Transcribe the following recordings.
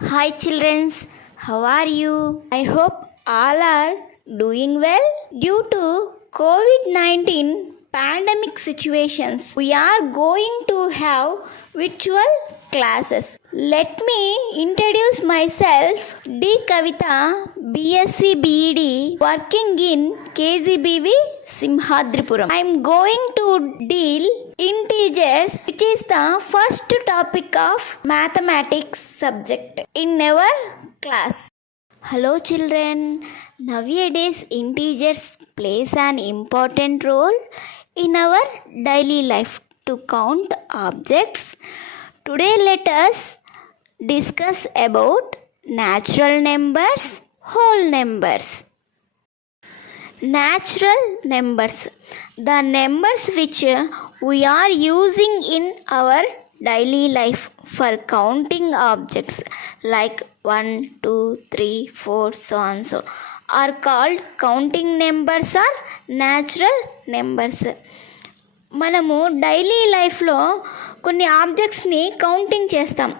Hi children, how are you? I hope all are doing well. Due to COVID-19 pandemic situations, we are going to have virtual classes. Let me introduce myself, D. Kavita, BSc BEd, working in KGBV Simhadripuram. I am going to deal integers, which is the first topic of mathematics subject in our class. Hello children, nowadays integers plays an important role in our daily life to count objects. Today let us discuss about natural numbers, whole numbers. Natural numbers, the numbers which we are using in our daily life for counting objects like 1, 2, 3, 4, so on so are called counting numbers or natural numbers. మనము daily లైఫ్లో కొన్ని ఆబ్జెక్ట్స్ని counting చేస్తాం.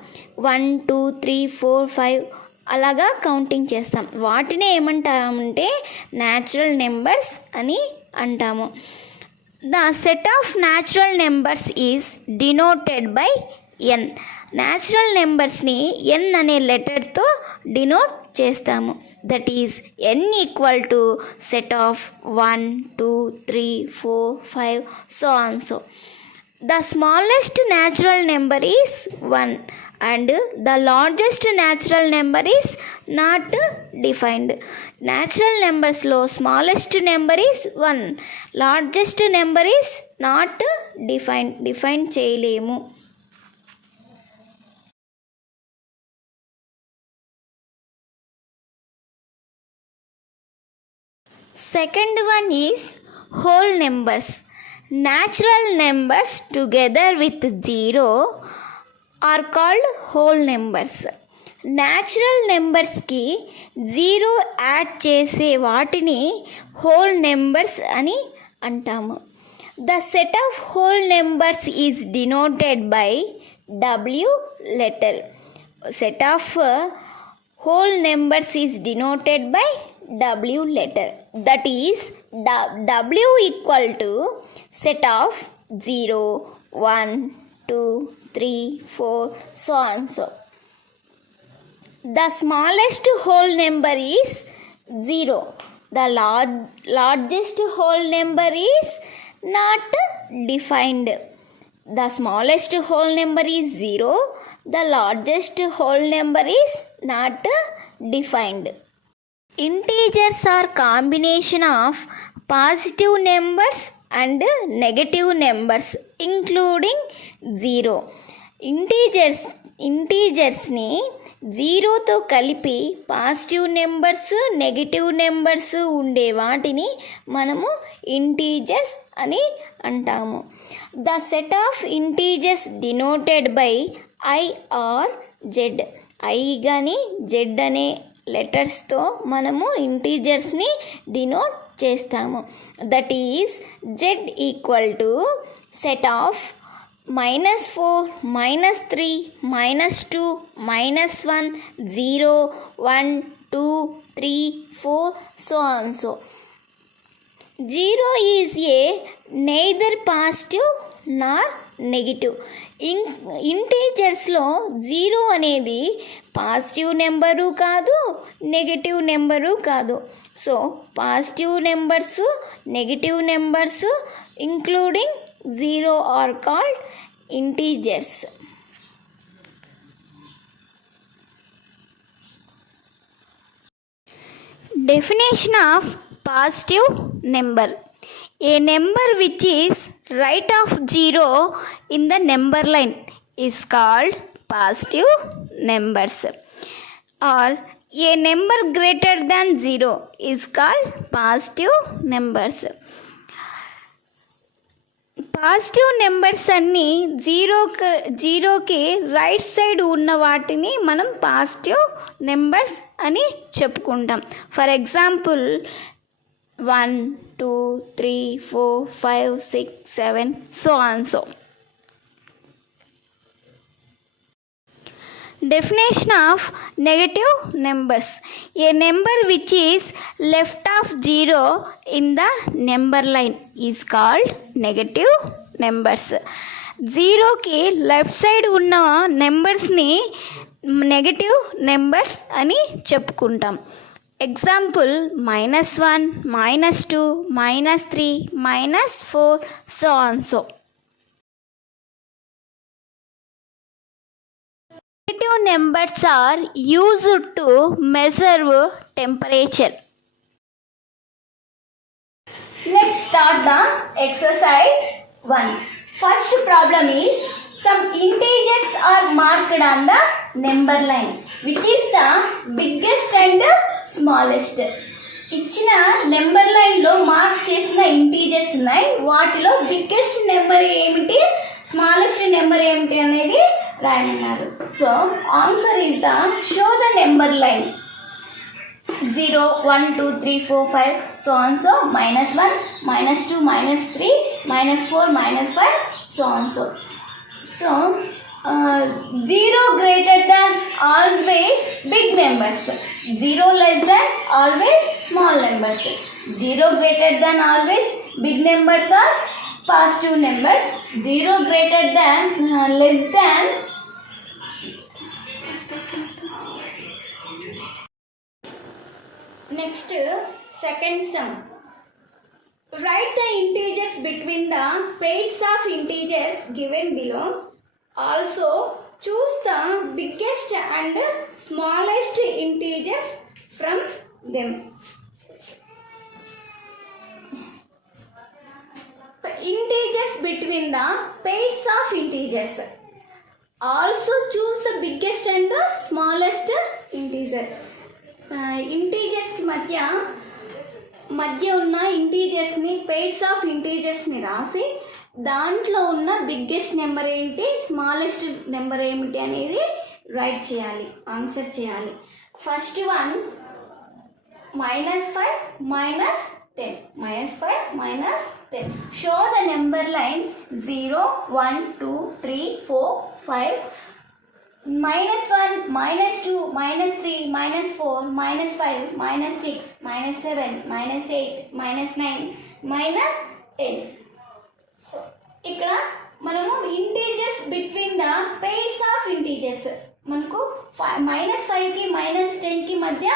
1, 2, 3, 4, 5 అలాగా counting చేస్తాం. వాటినే ఏమంటామంటే natural numbers అని అంటాము. The set of natural numbers is denoted by N. Natural నెంబర్స్ని ఎన్ అనే లెటర్తో డినోట్ చేస్తాము. That is N equal to set of 1, 2, 3, 4, 5 so on so. The smallest natural number is 1 and the largest natural number is not defined. Natural numbers lo smallest number is 1, largest number is not defined. Define cheyalemu. Second one is whole numbers. Natural numbers together with 0 are called whole numbers. Natural numbers ki 0 add chese vaatini whole numbers ani antamu. The set of whole numbers is denoted by W letter. Set of whole numbers is denoted by W letter. That is W equal to set of 0, 1, 2, 3, 4 so on so. The smallest whole number is 0. The largest whole number is not defined. The smallest whole number is 0. The largest whole number is not defined. Integers are combination of positive numbers and negative numbers including 0. ఇంటీజర్స్ని జీరోతో కలిపి positive numbers negative numbers ఉండే వాటిని మనము integers అని అంటాము. The set of integers denoted by I or Z. I కానీ Z అనే లెటర్స్తో మనము ఇంటీజర్స్ని డినోట్ చేస్తాము. That is Z equal to set of -4, -3, -2, -1, 0, 1, 2, 3, 4 so on so. 0 is a neither positive nor negative. ఇంటీజర్స్లో 0 అనేది పాజిటివ్ నెంబరు కాదు, నెగిటివ్ నెంబరు కాదు. So positive numbers negative numbers including 0 are called integers. Definition of positive number. A number which is right of 0 in the number line is called positive numbers. Or a number greater than 0 is called positive numbers. Positive numbers అన్నీ జీరోకి right side ఉన్న వాటిని మనం positive numbers అని చెప్పుకుంటాం. For example 1, 2, 3, 4, 5, 6, 7 so on so. Definition of negative numbers. A number which is left of 0 in the number line is called negative numbers. 0 కి left side ఉన్న నెంబర్స్ని negative numbers అని చెప్పుకుంటాం. Example -1, -2, -3, -4, so on so. Negative numbers are used to measure temperature. Let's start the exercise 1. First problem is some integers are marked on the number line, which is the biggest and smallest. ఇచ్చిన number line లో mark చేసిన integers ఉన్నాయి. వాటిలో biggest number ఏమిటి, smallest number ఏమిటి అనేది రాయమన్నారు. So answer is the show the number line 0, 1, 2, 3, 4, 5, so on so, -1, -2, -3, -4, -5, so on so. So 0 greater than always big numbers, 0 less than always small numbers. 0 greater than always big numbers are positive numbers. 0 greater than less than Next, second sum. Write the integers between the pairs of integers given below. Also, choose the biggest and smallest integers from them. Integers between the pairs of integers. Also, choose the biggest and smallest integer. ఇంటీజర్స్కి మధ్య ఉన్న ఇంటీజర్స్ని, pairs of ఇంటీజర్స్ని రాసి దాంట్లో ఉన్న biggest number ఏంటి, smallest number ఏమిటి అనేది right చేయాలి, answer చేయాలి. First one -5 -10, -5 -10. Show the number line 0, 1, 2, 3, 4, 5. -1, -2, -3, -4, -5, -6, -7, -8, -9, -10. So ఇక్కడ మనము integers between the pairs of integers, మనకు -5కి -10కి మధ్య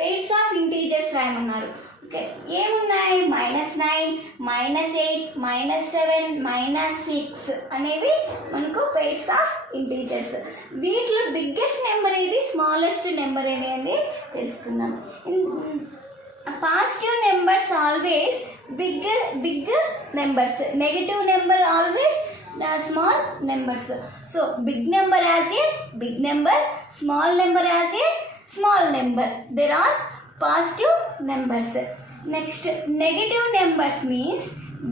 పెయిర్స్ ఆఫ్ ఇంటీజర్స్ రాయమన్నారు. ఓకే, ఏమున్నాయి? -9, -8, -7, -6 అనేవి మనకు పెయిర్స్ ఆఫ్ ఇంటీజర్స్. వీటిలో బిగ్గెస్ట్ నెంబర్ ఏది, స్మాలెస్ట్ నెంబర్ ఏది అని తెలుసుకుందాం. Positive numbers always big numbers, negative number always small numbers. So big number as a big number, small number as a small number. There are positive numbers. Next, negative numbers means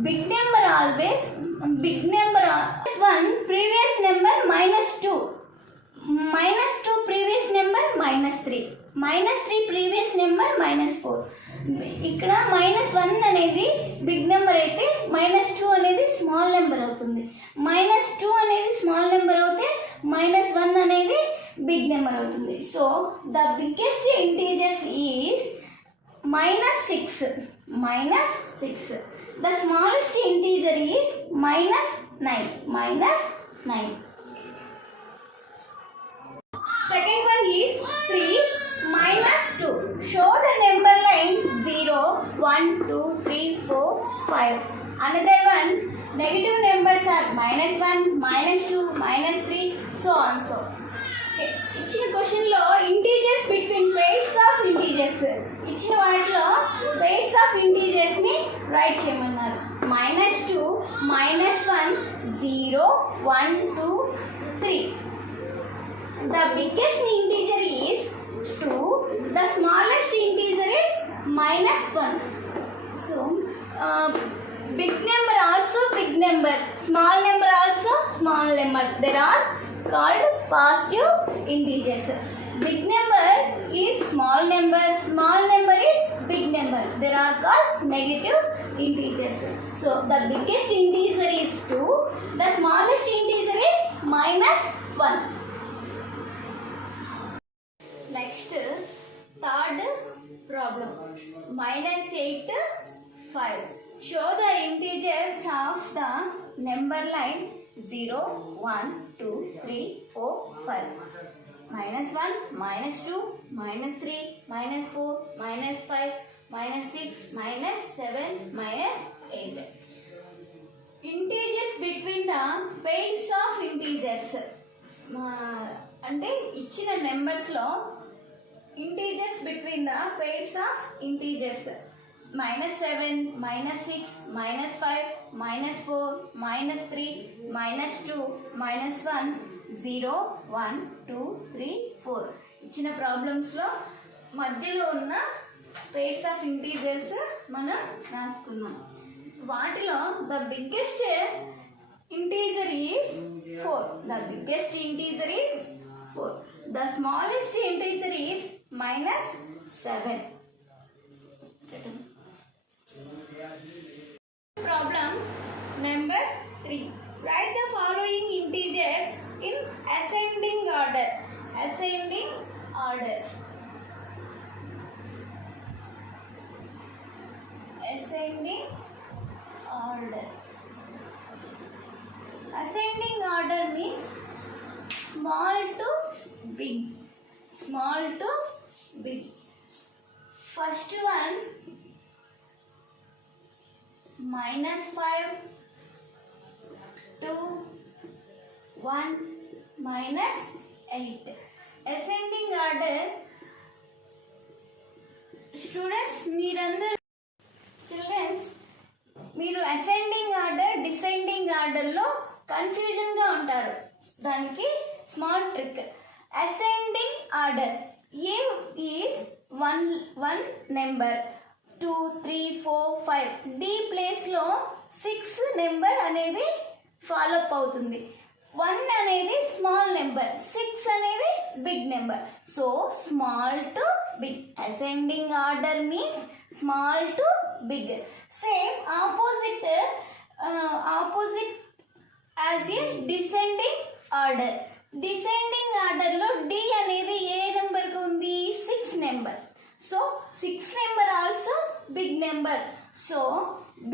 big number always big number. One previous number -2, -2 previous number -3, -3 previous number -4. ఇక్కడ -1 అనేది big number అయితే -2 అనేది small number అవుతుంది. -2 అనేది small number అవుతే -1 అనేది big number అవుతుంది. So the biggest integers is -6. The smallest integer is -9. Second one is 3 -2. Show the number line 0, 1, 2, 3, 4, 5. Another one, negative numbers are -1, -2, -3, so on so. ఇచ్చిన క్వశ్చన్లో integers between pairs of integers, ఇచ్చిన వాటిలో pairs of ఇంటీజర్స్ని right చేయమన్నారు. -2, -1, 0, 1, 2, 3. The biggest integer is 2. The smallest integer is -1. So, big number also big number, small number also small number. There are called positive integers. Big number is small number, small number is big number. There are called negative integers. So the biggest integer is 2. The smallest integer is -1. Third problem. -8, 5. Show the integers of the number line 0, 1, 2, 3, 4, 5. -1, -2, -3, -4, -5, -6, -7, -8. Integers between the pairs of integers. అంటే ఇచ్చిన నెంబర్స్లో integers between the pairs of integers. -7, -6, -5, -4, -3, -2, -1, 0, 1, 2, 3, 4. ఇచ్చిన ప్రాబ్లమ్స్లో మధ్యలో ఉన్న pairs of integers మనం రాసుకున్నాం. వాటిలో the biggest integer is 4. The biggest integer is 4. The smallest integer is -7. Problem number 3. Write the following integers in ascending order. Ascending order. Ascending order. Ascending order means small to big. Small to big. First one -5 2 1 -8. Ascending order. Students, childrens మీరు ascending order descending ఆర్డర్లో కన్ఫ్యూజన్గా ఉంటారు. దానికి small trick. Ascending order A is 1 number, 2 3 4 5. D ప్లేస్లో 6 number అనేది follow up అవుతుంది. 1 అనేది small number, 6 అనేది big number. So small to big. Ascending order means small to big. Same opposite as a descending order. Descending ఆర్డర్లో D అనేది ఏ నెంబర్కి ఉంది? 6 number. So 6 number also big number. So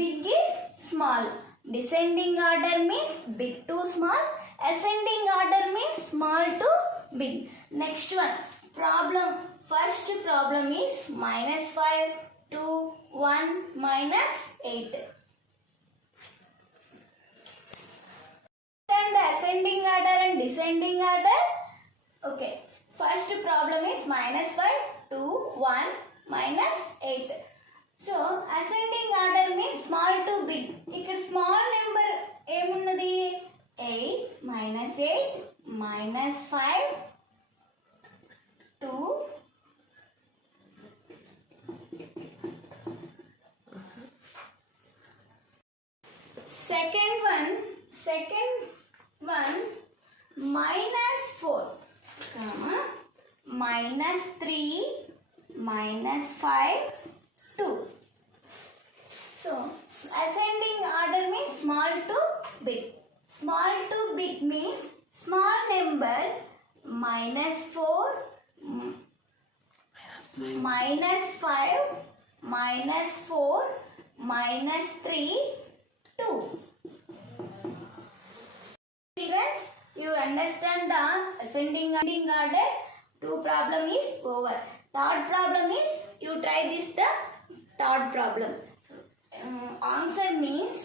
big is small. Descending order means big to small. Ascending order means small to big. Next one. Problem. First problem is -5 2 1 -8. And the ascending order and descending order. Okay. First problem is -5 2 1 -8. So ascending order means small to big. ఇక్కడ small number ఏమున్నది? 8 -8 -5 2. Second one -4 -3 -5 2. So ascending order means small to big. Small to big means small number -4 -5 -4 -3 2. Children, you understand the ascending order. 2 problem is over. Third problem is you try this the third problem. Answer means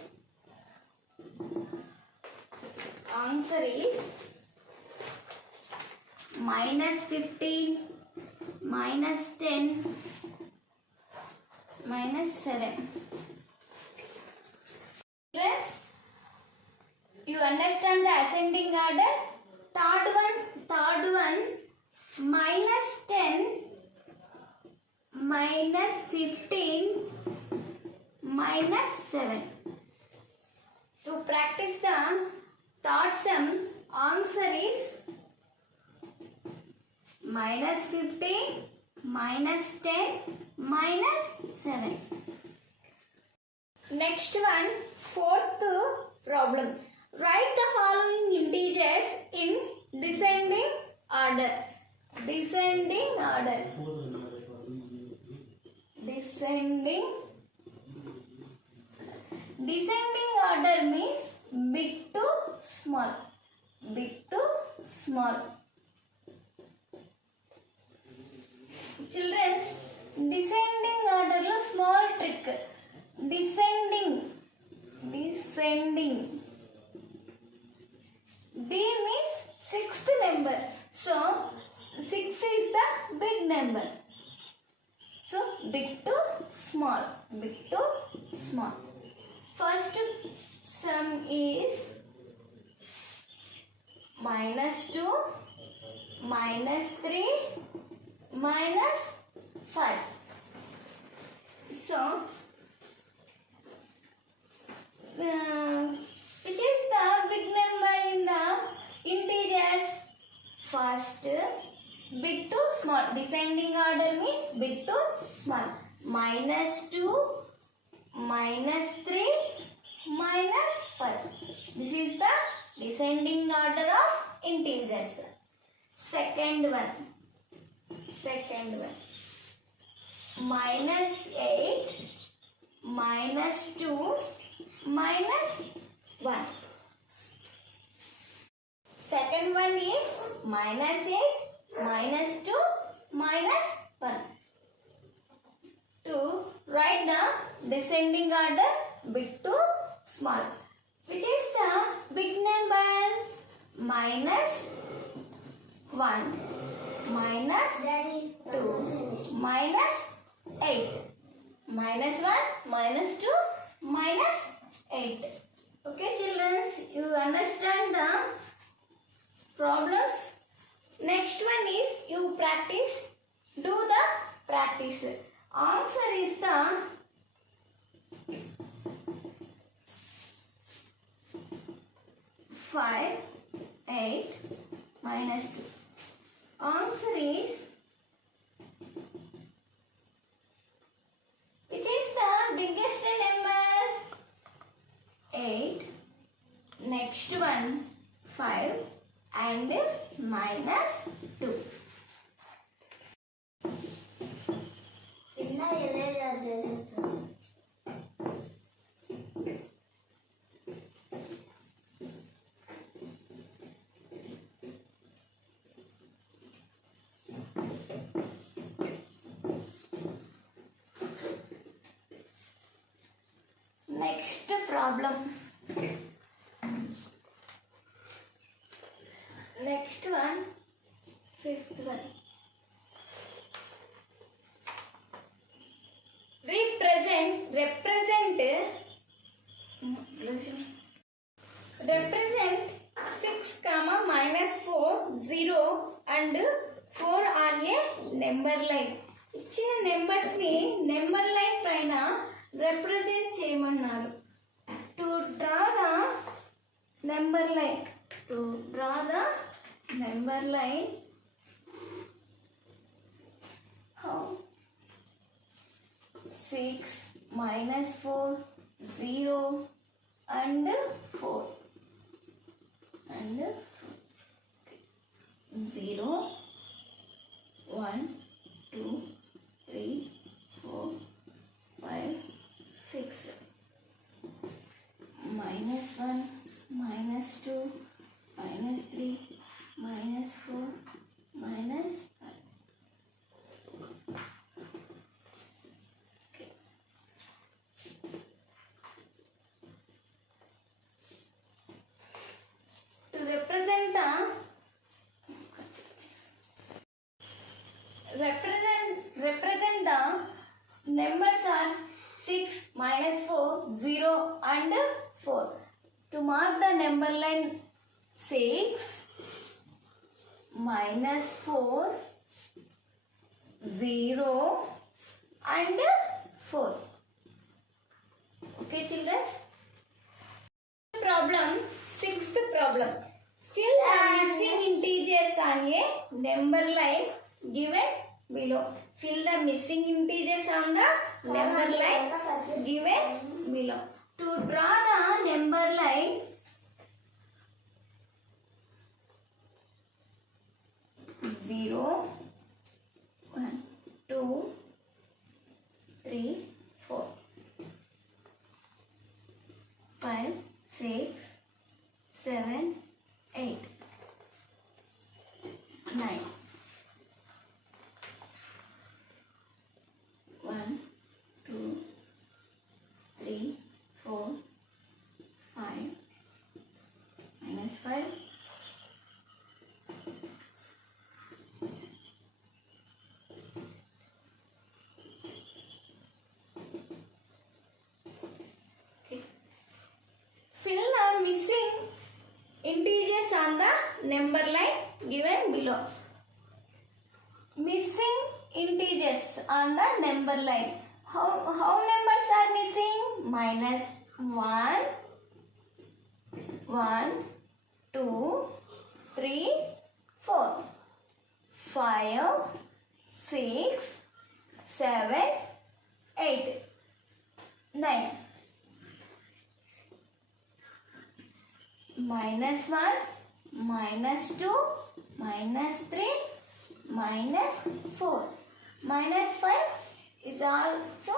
answer is -15 -10 -7. Yes, you understand the ascending order. Third one -10 -15 -7. To practice the third sum, answer is -15 -10 -7. Next one, fourth problem. Write the following integers in descending order. Descending order. descending order means big to small. Big to small. Children, descending order lo small trick. Descending. D means sixth number. So 6 is the big number. So big to small. Big to small. First sum is -2, -3, -5. So which is the big number in the integers? First, big to small. Descending order means big to small. -2, -3, -5. This is the descending order of integers. Second one. -8, -2, -1. Second one is -8, -2, -1. To write the descending order big to small. Which is the big number? -1, -2, -8. -1, -2, -8. Okay, children, you understand the problems? Next one is you practice. Do the practice. Answer is the 5, 8, -2. Answer is, which is the biggest number? 8. Next one 5 and -2. Next problem. Next one, fifth one. Represent 6, -4, 0 and 4 on a number line. ఇచ్చిన numbers ని number line పైన represent చేయమన్నారు. To draw the number line. To draw the number line. How? 6, -4, 0 and 4 and 0, 1, 2, 3, 4, 5, 6. -1, -2, -3, -4, -5. To represent the numbers are 6, -4, 0 and 4. To mark the number line 6, -4, 0 and 4. Okay, children? Problem, sixth problem. Fill the missing integers on a number line given below. Fill the missing integers on the number line given below. To draw the number line, 0, 1, 2, 3, on the number line given below. Missing integers on the number line. How numbers are missing? Minus 1, 1, 2, 3, 4, 5, 6, 7, 8, 9. Minus 1, minus 2, minus 3, minus 4. Minus 5 is also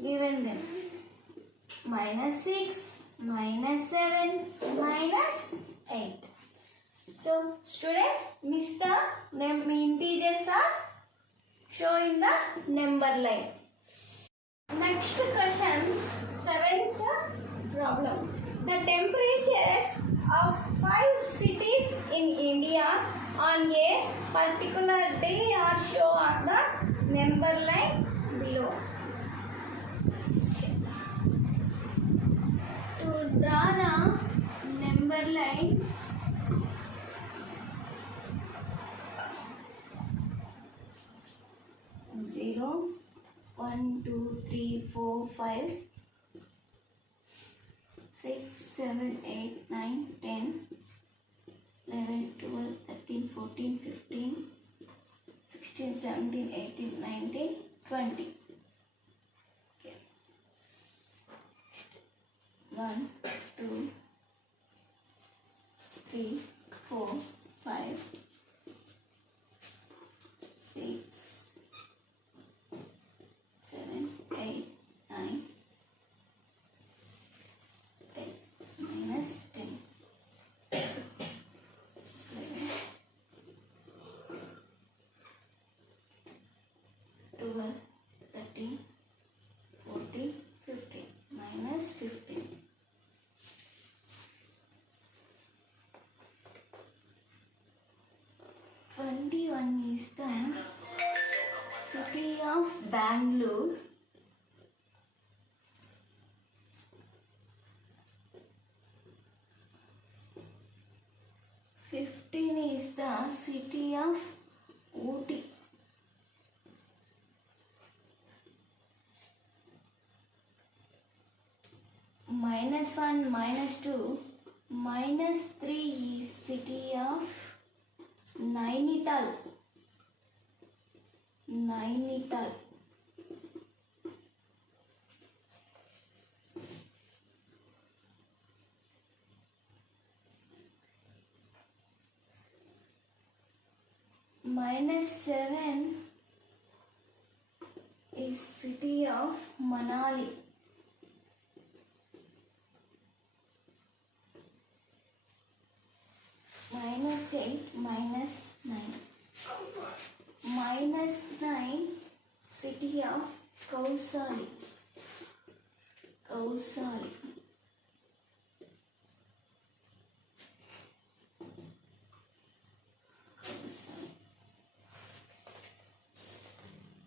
given them. Minus 6, minus 7, minus 8. So, students, miss the integers are shown in the number line. Next question, 7th problem. The temperatures of 5 cities in India on a particular day are shown on the number line below. To draw the number line, zero, 1, 2, 3, 4, 5, 6, 7, 8, 9, 10, 11, 12, 13, 14, 15, 16, 17, 18, 19, 20. Okay. 1, 2, 3, 4, 5, 6, 7, 8, 9, 10, minus 10, 11, 12, 13, 14, 15, minus 15. Is the city of Bangalore. 15 is the city of Ooty. Minus 1, minus 2, minus 3 is city of Nainital. Nainital. Minus 7 is city of Manali. Minus 8, minus 9. Minus 9, city of Kausali. Kausali.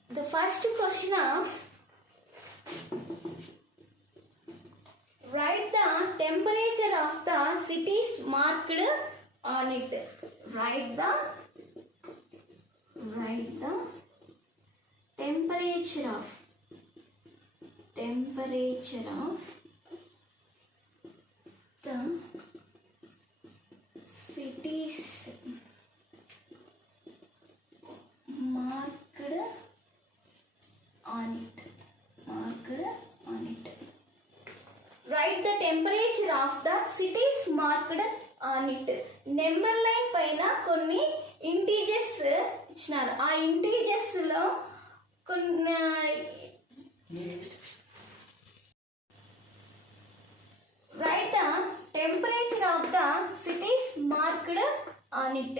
The first question of write the temperature of the cities marked on it. Write the temperature of the cities marked on it. Write the temperature of the cities marked on it. Number line పైన కొన్ని integers ఇచ్చినారు. ఆ integers లో కొన్ని write the temperature of the cities marked on it.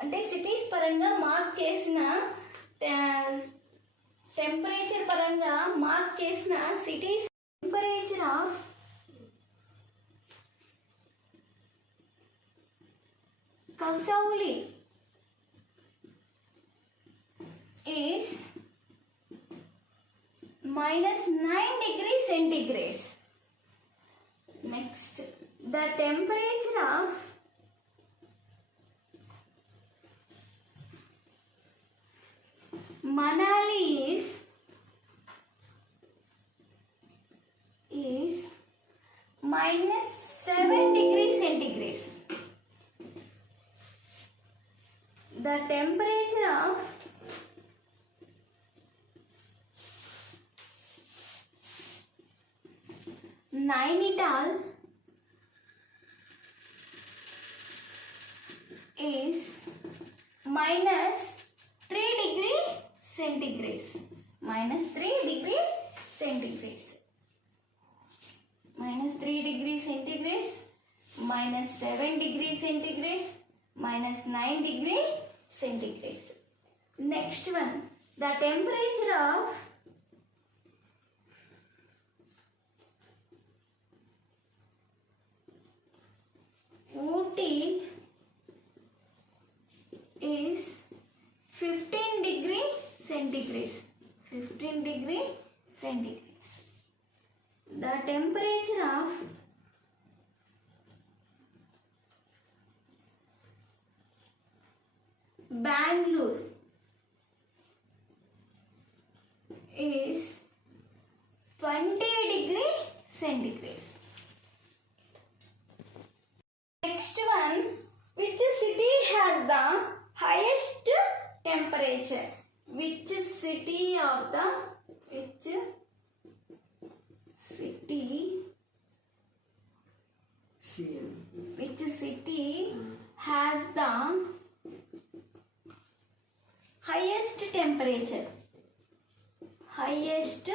అంటే cities పరంగా mark చేసిన temperature పరంగా మార్క్ చేసిన cities temperature of Kasauli is minus 9 degrees centigrade. Next, the temperature of Manali is -7 degrees centigrade. The temperature of Nainital is -3 degrees centigrade. -3 degrees centigrade. -3 degrees centigrade, -7 degrees centigrade, -9 degrees centigrade. Next one, the temperature of Ooty is 15 degrees centigrade. 15 degrees centigrade. The temperature of Bangalore is 20 degrees centigrade. Next one, which city has the highest temperature? Which city has the highest temperature? Highest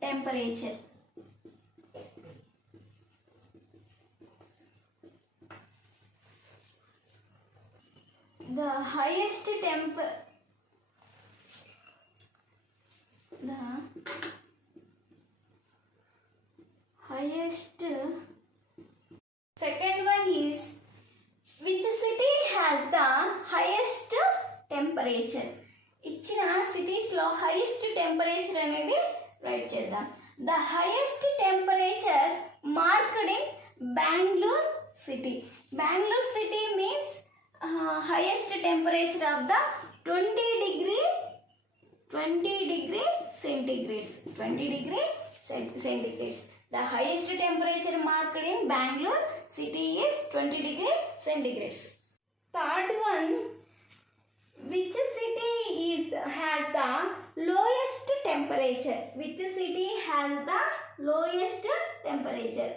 temperature. The highest second one is, which city has the highest temperature? ఇచ్చిన cities లో highest temperature అనేది right చేద్దాం. The highest temperature marked in Bangalore city. Bangalore city means highest temperature of the 20 degree centigrades. 20 degree centigrades. The highest temperature marked in Bangalore city is 20 degree centigrades. Third one, which city has the lowest temperature? Which city has the lowest temperature?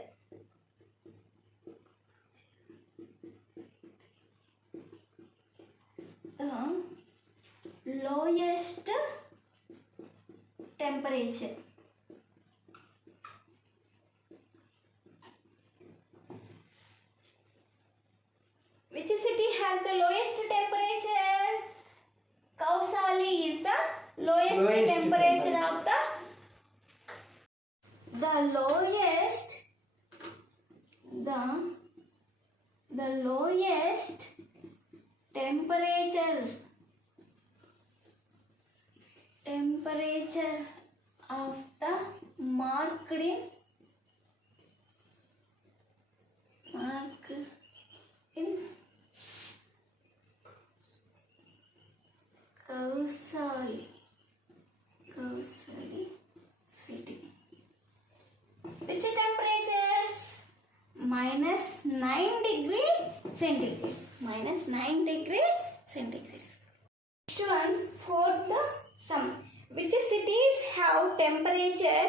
Lowest temperature. Which city has the lowest temperature? Kausali is the lowest temperature of the lowest temperature of the marked in Kausali city. Which temperatures? -9 degree centigrade. -9 degree centigrade. Next one, fourth sum. Which cities have temperature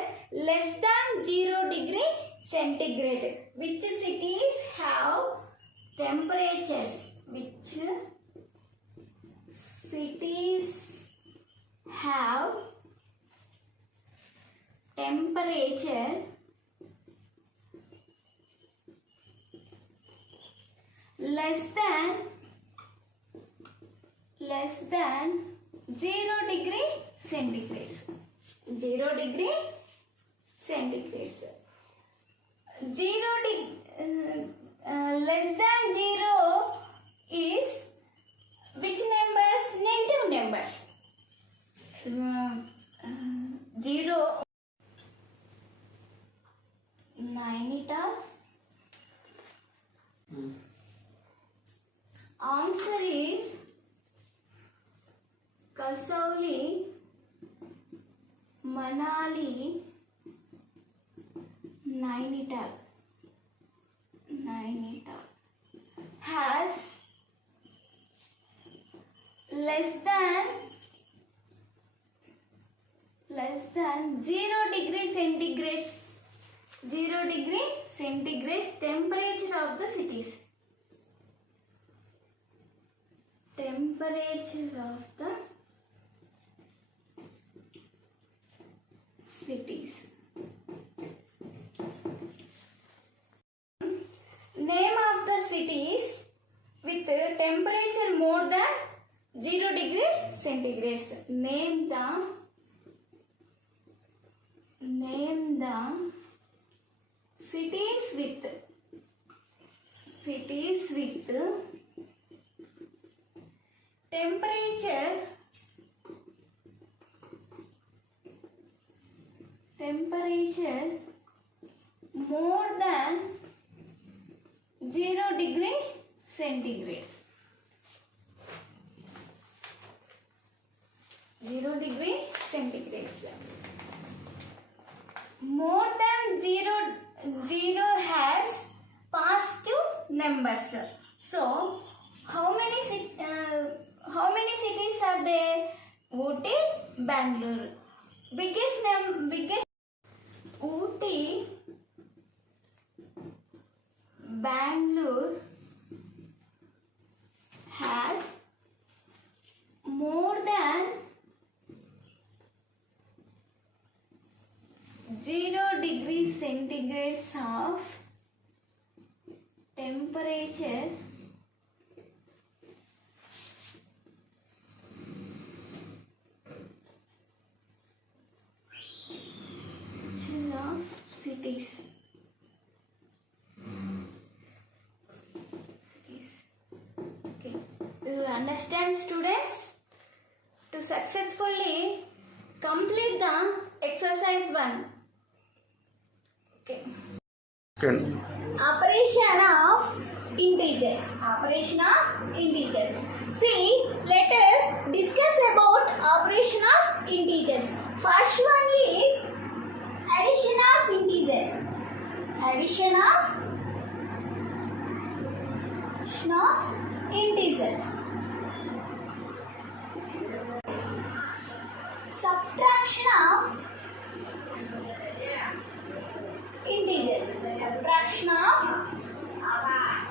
less than 0 degree centigrade? Which cities have temperatures? Which cities have temperature less than 0 degree centigrade. 0 degree centigrade. Less than 0 is which numbers? Negative numbers. 0. Nainital. Answer is Kasauli, Manali, Nainital has less than 0 degree centigrade temperature of the cities. Temperature of the cities. Name of the cities with temperature more than 0 degree centigrade. Name the cities with temperature more than 0 degree centigrade. 0 degree centigrade. More than 0 has positive numbers. So, how many cities are there? Ooty, Bangalore. Biggest Ooty, Bangalore has more than 0 degree centigrade of temperature of cities. Okay. Do you understand, students? To successfully complete the exercise 1. Okay. Operation of integers. See, let us discuss about operation of integers. First one is addition of integers. Subtraction of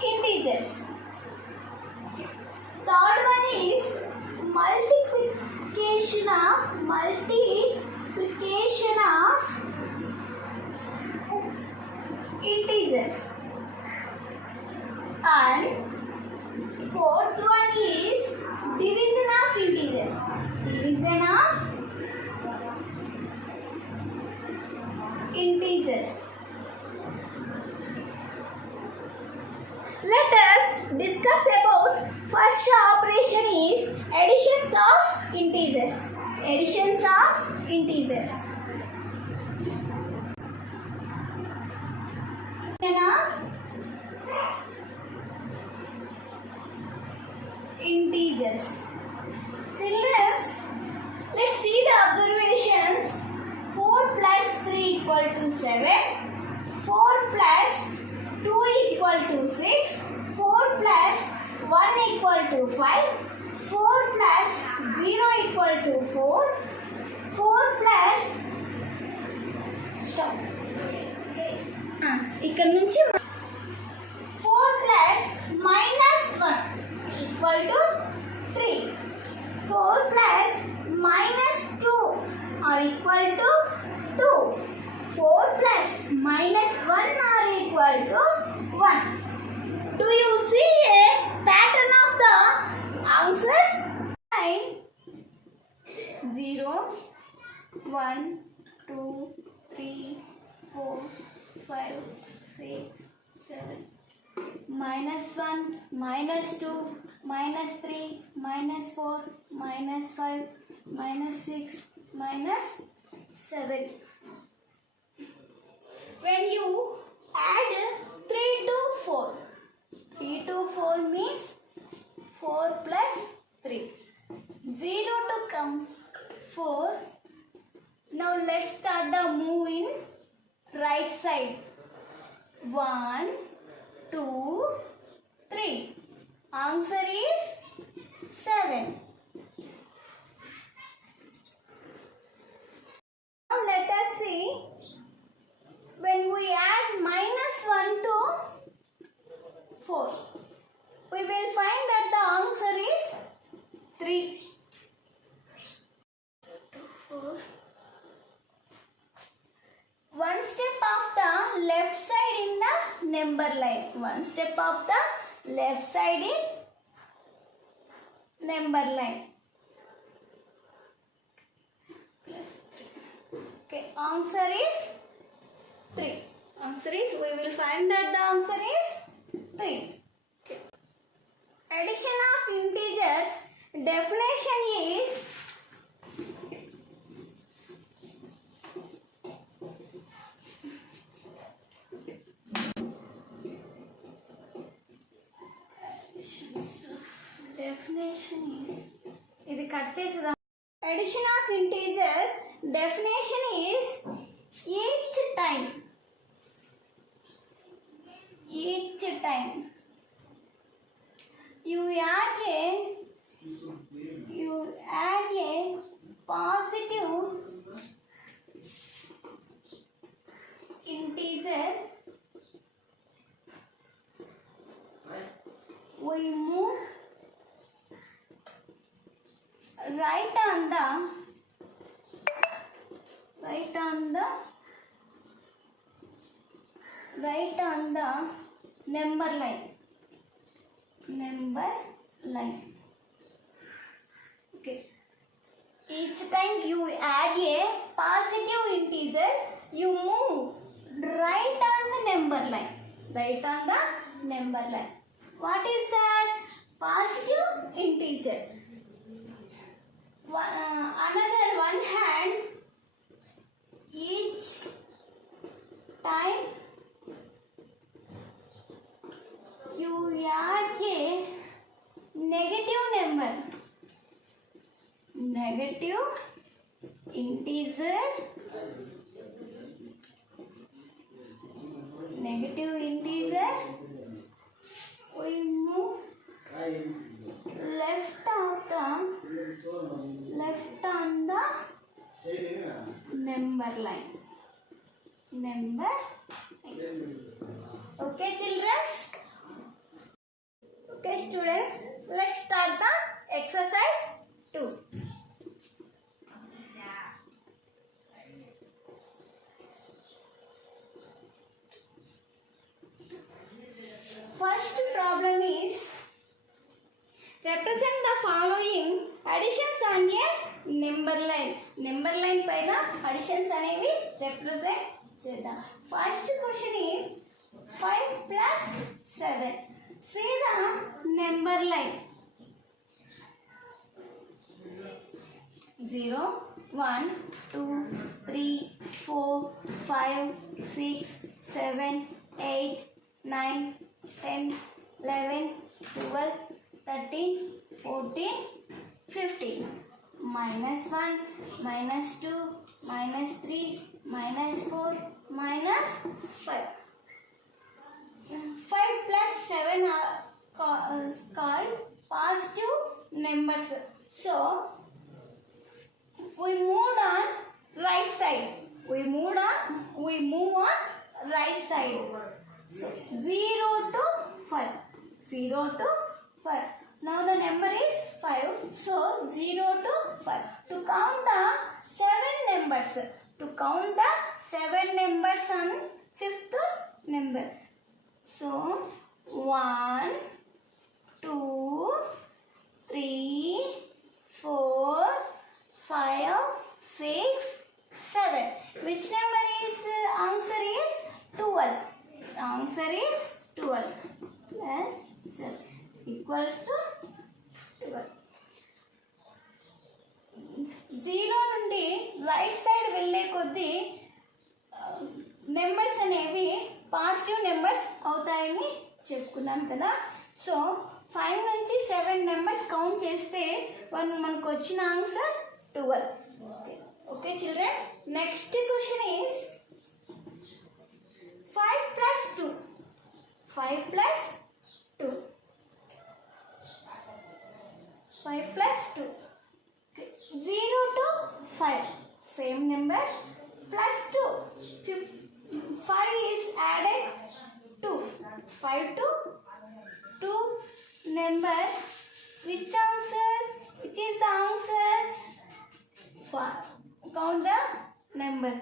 integers. Third one is multiplication of integers. And fourth one is division of integers. Let us discuss about first operation is additions of integers. Integers Children, let's see the observations. 4 plus 3 equal to 7. 4 plus 2 equal to 6. 4 plus 1 equal to 5. 4 plus 0 equal to 4. 4 plus stop. ఇక్కడ నుంచి 4 plus minus 1 equal to 3. 4 plus minus 2 are equal to 2. 4 plus minus 1 are equal to 1. Do you see a pattern of the answers? 0, 1, 2, 3, 4, 5, 6, 7. Minus 1, minus 2, minus 3, minus 4, minus 5, minus 6, minus 7. When you add 3 to 4, 3 to 4 means 4 plus 3. 0 to come 4. Now let's start the move in right side. 1, 2, 3. Answer is 7. Now let us see when we add -1 to 4. We will find that the answer is 3. 4. One step of the left side in the number line. One step of the left side in number line. Plus 3. Okay, answer is 3. Answer is, we will find that the answer is 3. Okay. Addition of integers. Definition is ఇది cut చేసేదా. Addition of integer definition is each time you add a positive integer, we move right on the number line. Okay, each time you add a positive integer, you move right on the number line. What is that? Positive integer. Another one hand, each time you add a negative number, negative integer, we move left on the number line. Okay, children. Okay, students, let's start the exercise 2. First problem is, represent the following additions on a number line. Number line paina additions anevi represent chedam. First question is 5 plus 7. See the number line. 0, 1, 2, 3, 4, 5, 6, 7, 8, 9, 10, 11, 12, 13, 14, 15. -1, -2, -3, -4, -5. 5 plus 7 are called positive numbers. So, we move on right side. We move on right side. So, 0 to 5. Now the number is 5. So, 0 to 5. To count the 7 numbers on 5th number. So, 1, 2, 3, 4, 5, 6, 7. Which number is answer is 12. Answer is 12 plus 7 equals to 12. 0 నుండి right side వెళ్ళే కొద్దీ numbers అనేవి positive numbers అవుతాయని చెప్పుకున్నాం కదా. So 5 నుంచి 7 numbers count చేస్తే మనకు వచ్చిన answer 12. Okay children, next question is 5 plus 2. 5 plus 2. 5 plus 2. 0 to 5. Same number. Plus 2. 5 is added 2. 5 to 2 number. Which answer? Which is the answer? Count the number.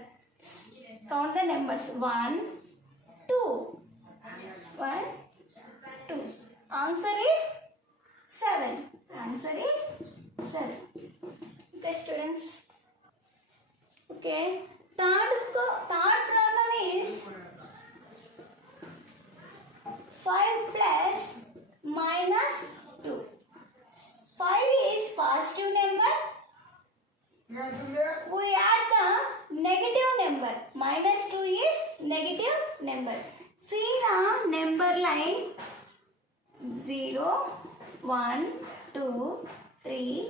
Count the numbers. 1, 2. 1, 2. Answer is 7. Answer is 7. Okay, students. Okay. Third problem is 5 plus minus 2. 5 is positive number. We add the negative number. Minus 2 is negative number. See the number line 0, 1, 2, 3,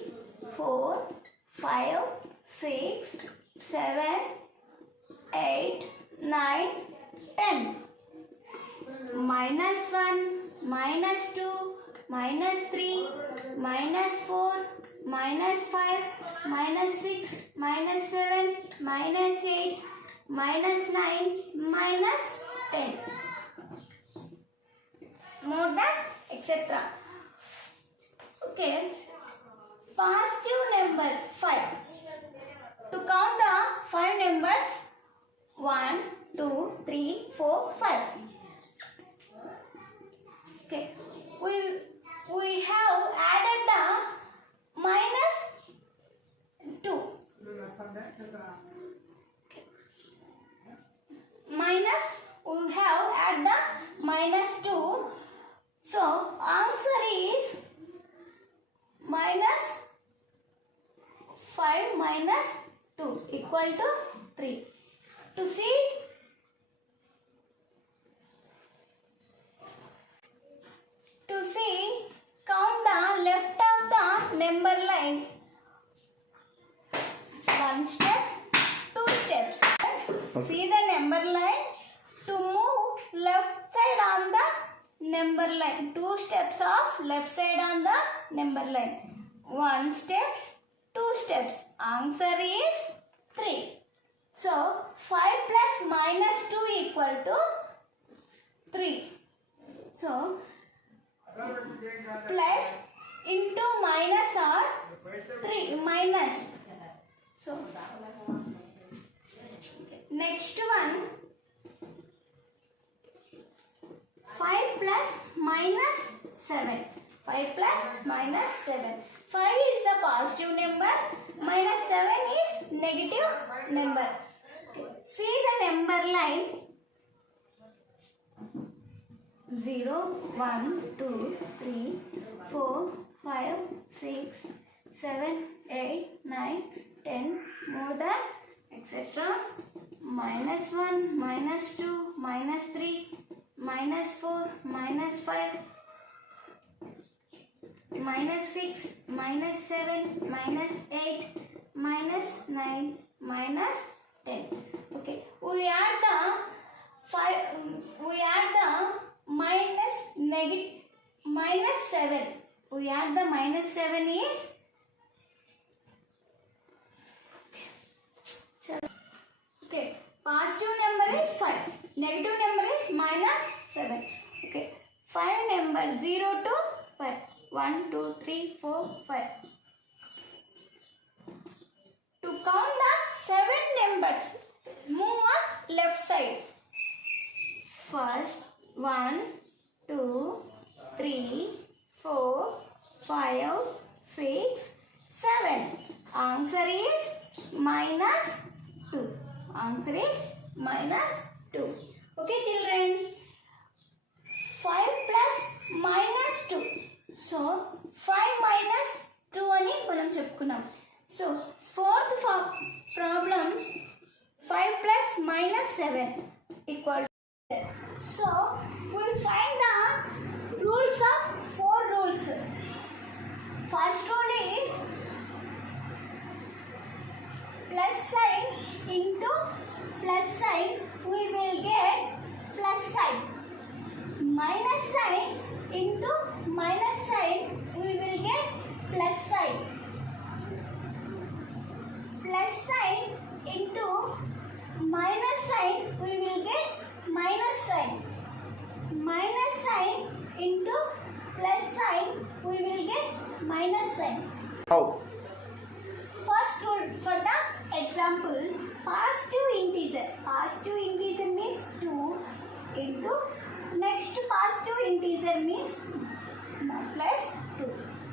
4, 5, 6, 7, 8, 9, 10. Minus 1, minus 2, minus 3, minus 4, minus 5, minus 6, minus 7, minus 8, minus 9, minus 10. More than etc. Okay. Positive number 5. To count the 5 numbers 1, 2, 3, 4, 5. Okay. We have added the minus 2. Okay. Minus, we have added the minus 2. So, answer is minus 5 minus 2 equal to 3. To see, count the left of the number line. 1 step, 2 steps. See the number line. To move left side on the number line. 2 steps of left side on the number line. 1 step, 2 steps. Answer is 3. So 5 plus minus 2 equal to 3. So plus into minus are 3 minus. So next one, 5 plus minus 7. 5 plus minus 7. 5 is the positive number. Minus 7 is negative number. Okay. See the number line. 0, 1, 2, 3, 4, 5, 6, 7, 8, 9, 10, more than etc. Minus 1, minus 2, minus 3, minus 4, minus 5, minus 6, minus 7, minus 8, minus 9, minus 10. Okay, we add the 5. We add the minus 7. We add the minus 7 is okay. Positive number is 5. Negative number is minus 7. Okay. 5 number 0 to 5. 1, 2, 3, 4, 5. To count the 7 numbers, move on left side. First 1, 2, 3, 4, 5, 6, 7. Answer is minus 2. Answer is minus 2. Okay children. 5 plus minus 2. So 5 minus 2 అని మనం చెప్పుకున్నాం. So fourth problem, 5 plus minus 7 equal to 7. So we will find the rules of 4 rules. into plus sign, we will get plus sign. Minus sign into minus sign, we will get plus sign. Plus sign into minus sign, we will get minus sign. Minus sign into plus sign, we will get minus sign. How? First rule for the example, positive integer. Positive integer means 2 into next positive integer means plus 2.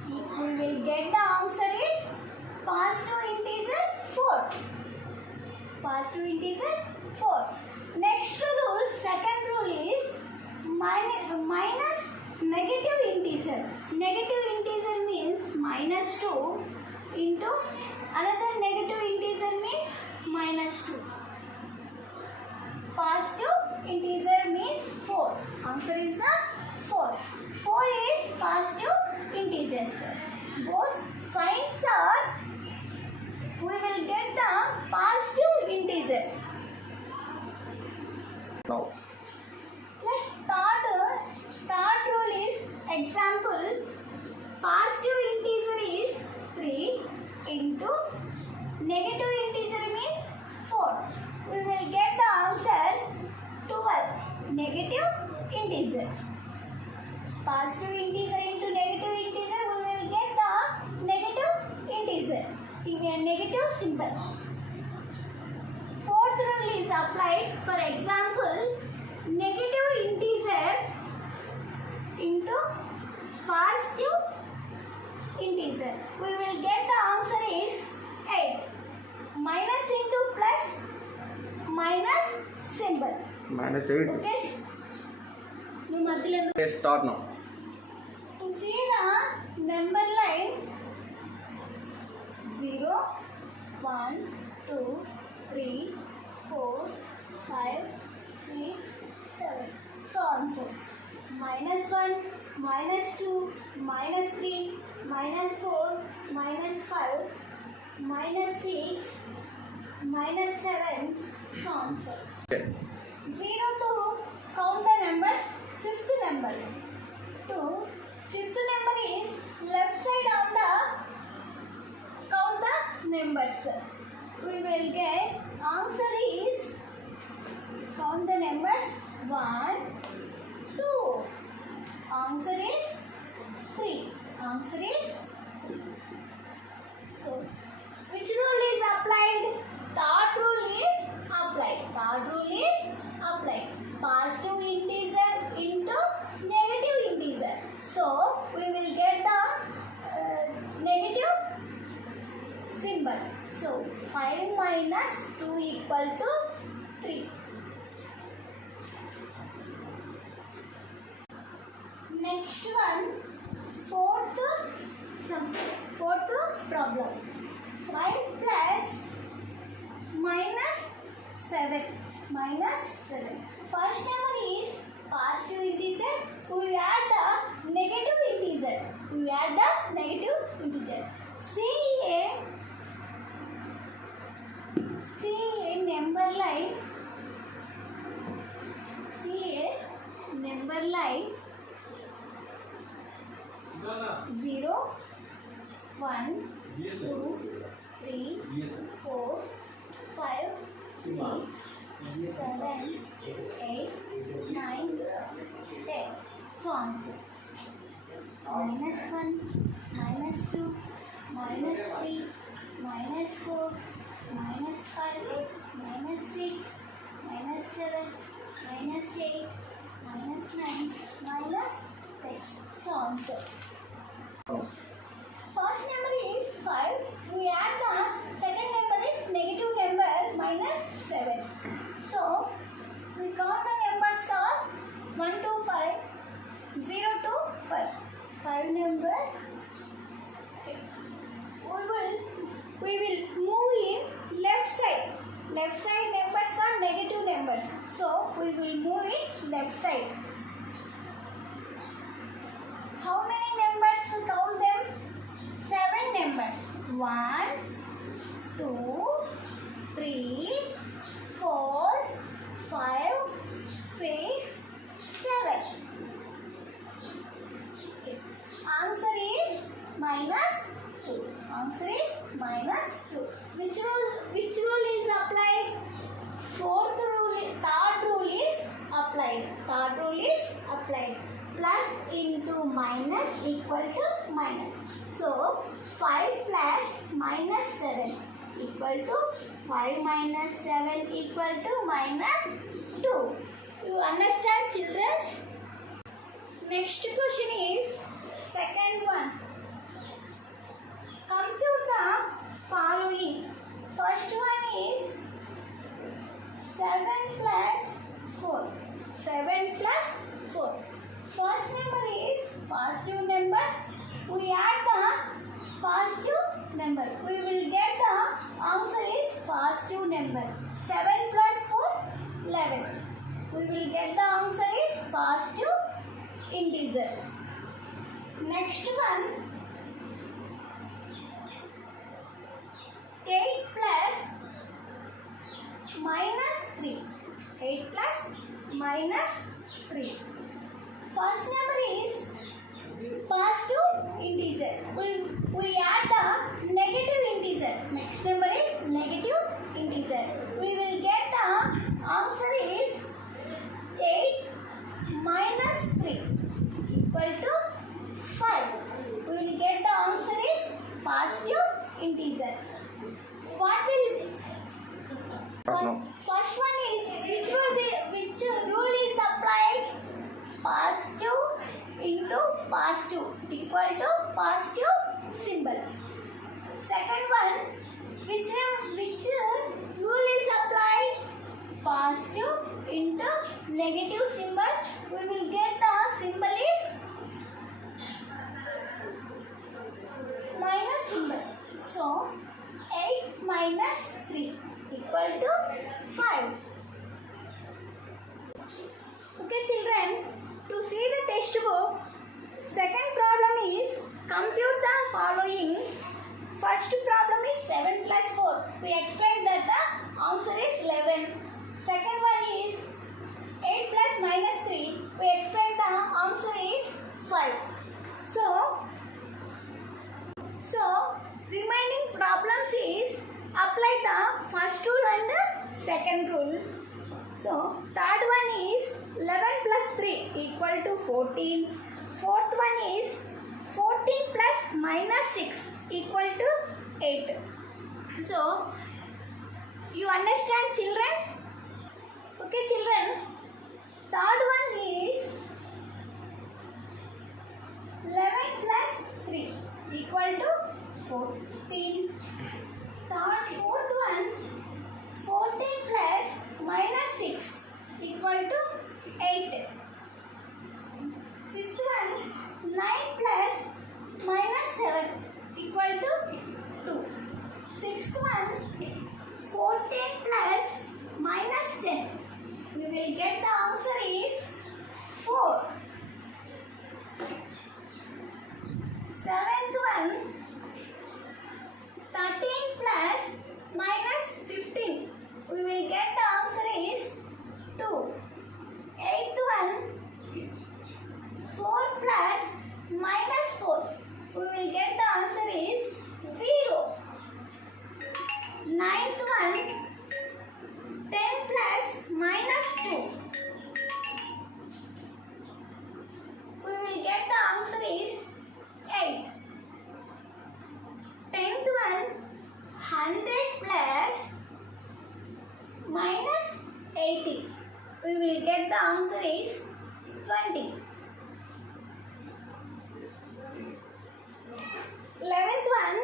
We will get the answer is positive integer 4. Positive integer 4. Next rule, second rule is minus negative integer. Negative integer means minus 2 into another negative integer means minus 2. Positive integer means 4. Answer is the 4. 4 is positive integers. Both signs are, we will get the positive integers. Now. Third rule is example, positive integer is 3 into negative integer means 4. We will get the answer 12. Negative integer. Positive integer into negative integer, we will get the negative integer. Give a negative symbol. Fourth rule is applied. For example, negative integer into positive integer. We will get the answer is 8. Minus into plus, minus symbol. Minus 8. Okay. Okay, start now. To see the number line 0, 1, 2, 3, 4, 5, 6, 7. So on so. Minus 1, minus 2, minus 3, minus 4, minus 5, minus 6, minus 7. So on so. Okay. 0 to count the numbers. Fifth number. 2. Fifth number is left side on the count the numbers. We will get answer is count the numbers 1, 2. Answer is 3. Answer is 3. So, which rule is applied? Third rule is applied. Third rule is applied. Positive integer into negative integer. So, we will get the negative symbol. So, 5 minus 2 equal to 3. Next one, fourth problem. 5 plus minus 7. Minus 7. First number is positive integer. We add the negative integer. We add the negative integer. See a number line. See a number line 0, 1, 2, 3, 4, 5, 6, 7, 8, 9, 10. So on. Minus 1, minus 2, minus 3, minus 4, minus 5, minus 6, minus 7, minus 8, minus 9, minus 10. So on. First number is 5. We add the second number is negative number minus 7. So, we count the numbers are 1 to 5, 0 to 5. 5 number. Okay. We will move in left side. Left side numbers are negative numbers. So, we will move in left side. How many numbers? Count them. 7 numbers. 1, 2, 3, equal to minus. So 5 plus minus 7 equal to 5 minus 7 equal to minus 2. You understand, children? Next question is second one. Compute the following. First one is 7 plus 4. 7 plus 4. First number is positive number. We add the positive number. We will get the answer is positive number. 7 plus 4, 11. We will get the answer is positive integer. Next one, 8 plus minus 3. 8 plus minus 3. First number is positive integer. We add the negative integer. Next number is negative integer. We will get the answer is 8 minus 3 equal to 5. We will get the answer is positive integer. What will first one is which rule is applied? Positive into positive equal to positive symbol. Second one, which rule is applied? Positive into negative symbol. We will get the symbol is minus symbol. So 8 minus 3 equal to 5. Okay, children, to see the textbook, second problem is compute the following. First problem is 7 plus 4. We explained that the answer is 11. Second one is 8 plus minus 3. We explained the answer is 5. So remaining problems is apply the first rule and second rule. So third one is 11 plus 3 equal to 14. Fourth one is 14 plus minus 6 equal to 8. So you understand, children? Okay, children. Third one is 11 plus 3 equal to 14. Fourth one, 14 plus minus 6 equal to 8. Fifth one, 9 plus minus 7 equal to 2. Sixth one, 14 plus minus 10. We will get the answer is 4. Seventh one, 13 plus minus 15. We will get the answer is 2. Eighth one, 4 plus minus 4. We will get the answer is 0. Ninth one, 10 plus minus 2. We will get the answer is 8. 10th one, 100 plus minus 80. We will get the answer is 20. 11th one,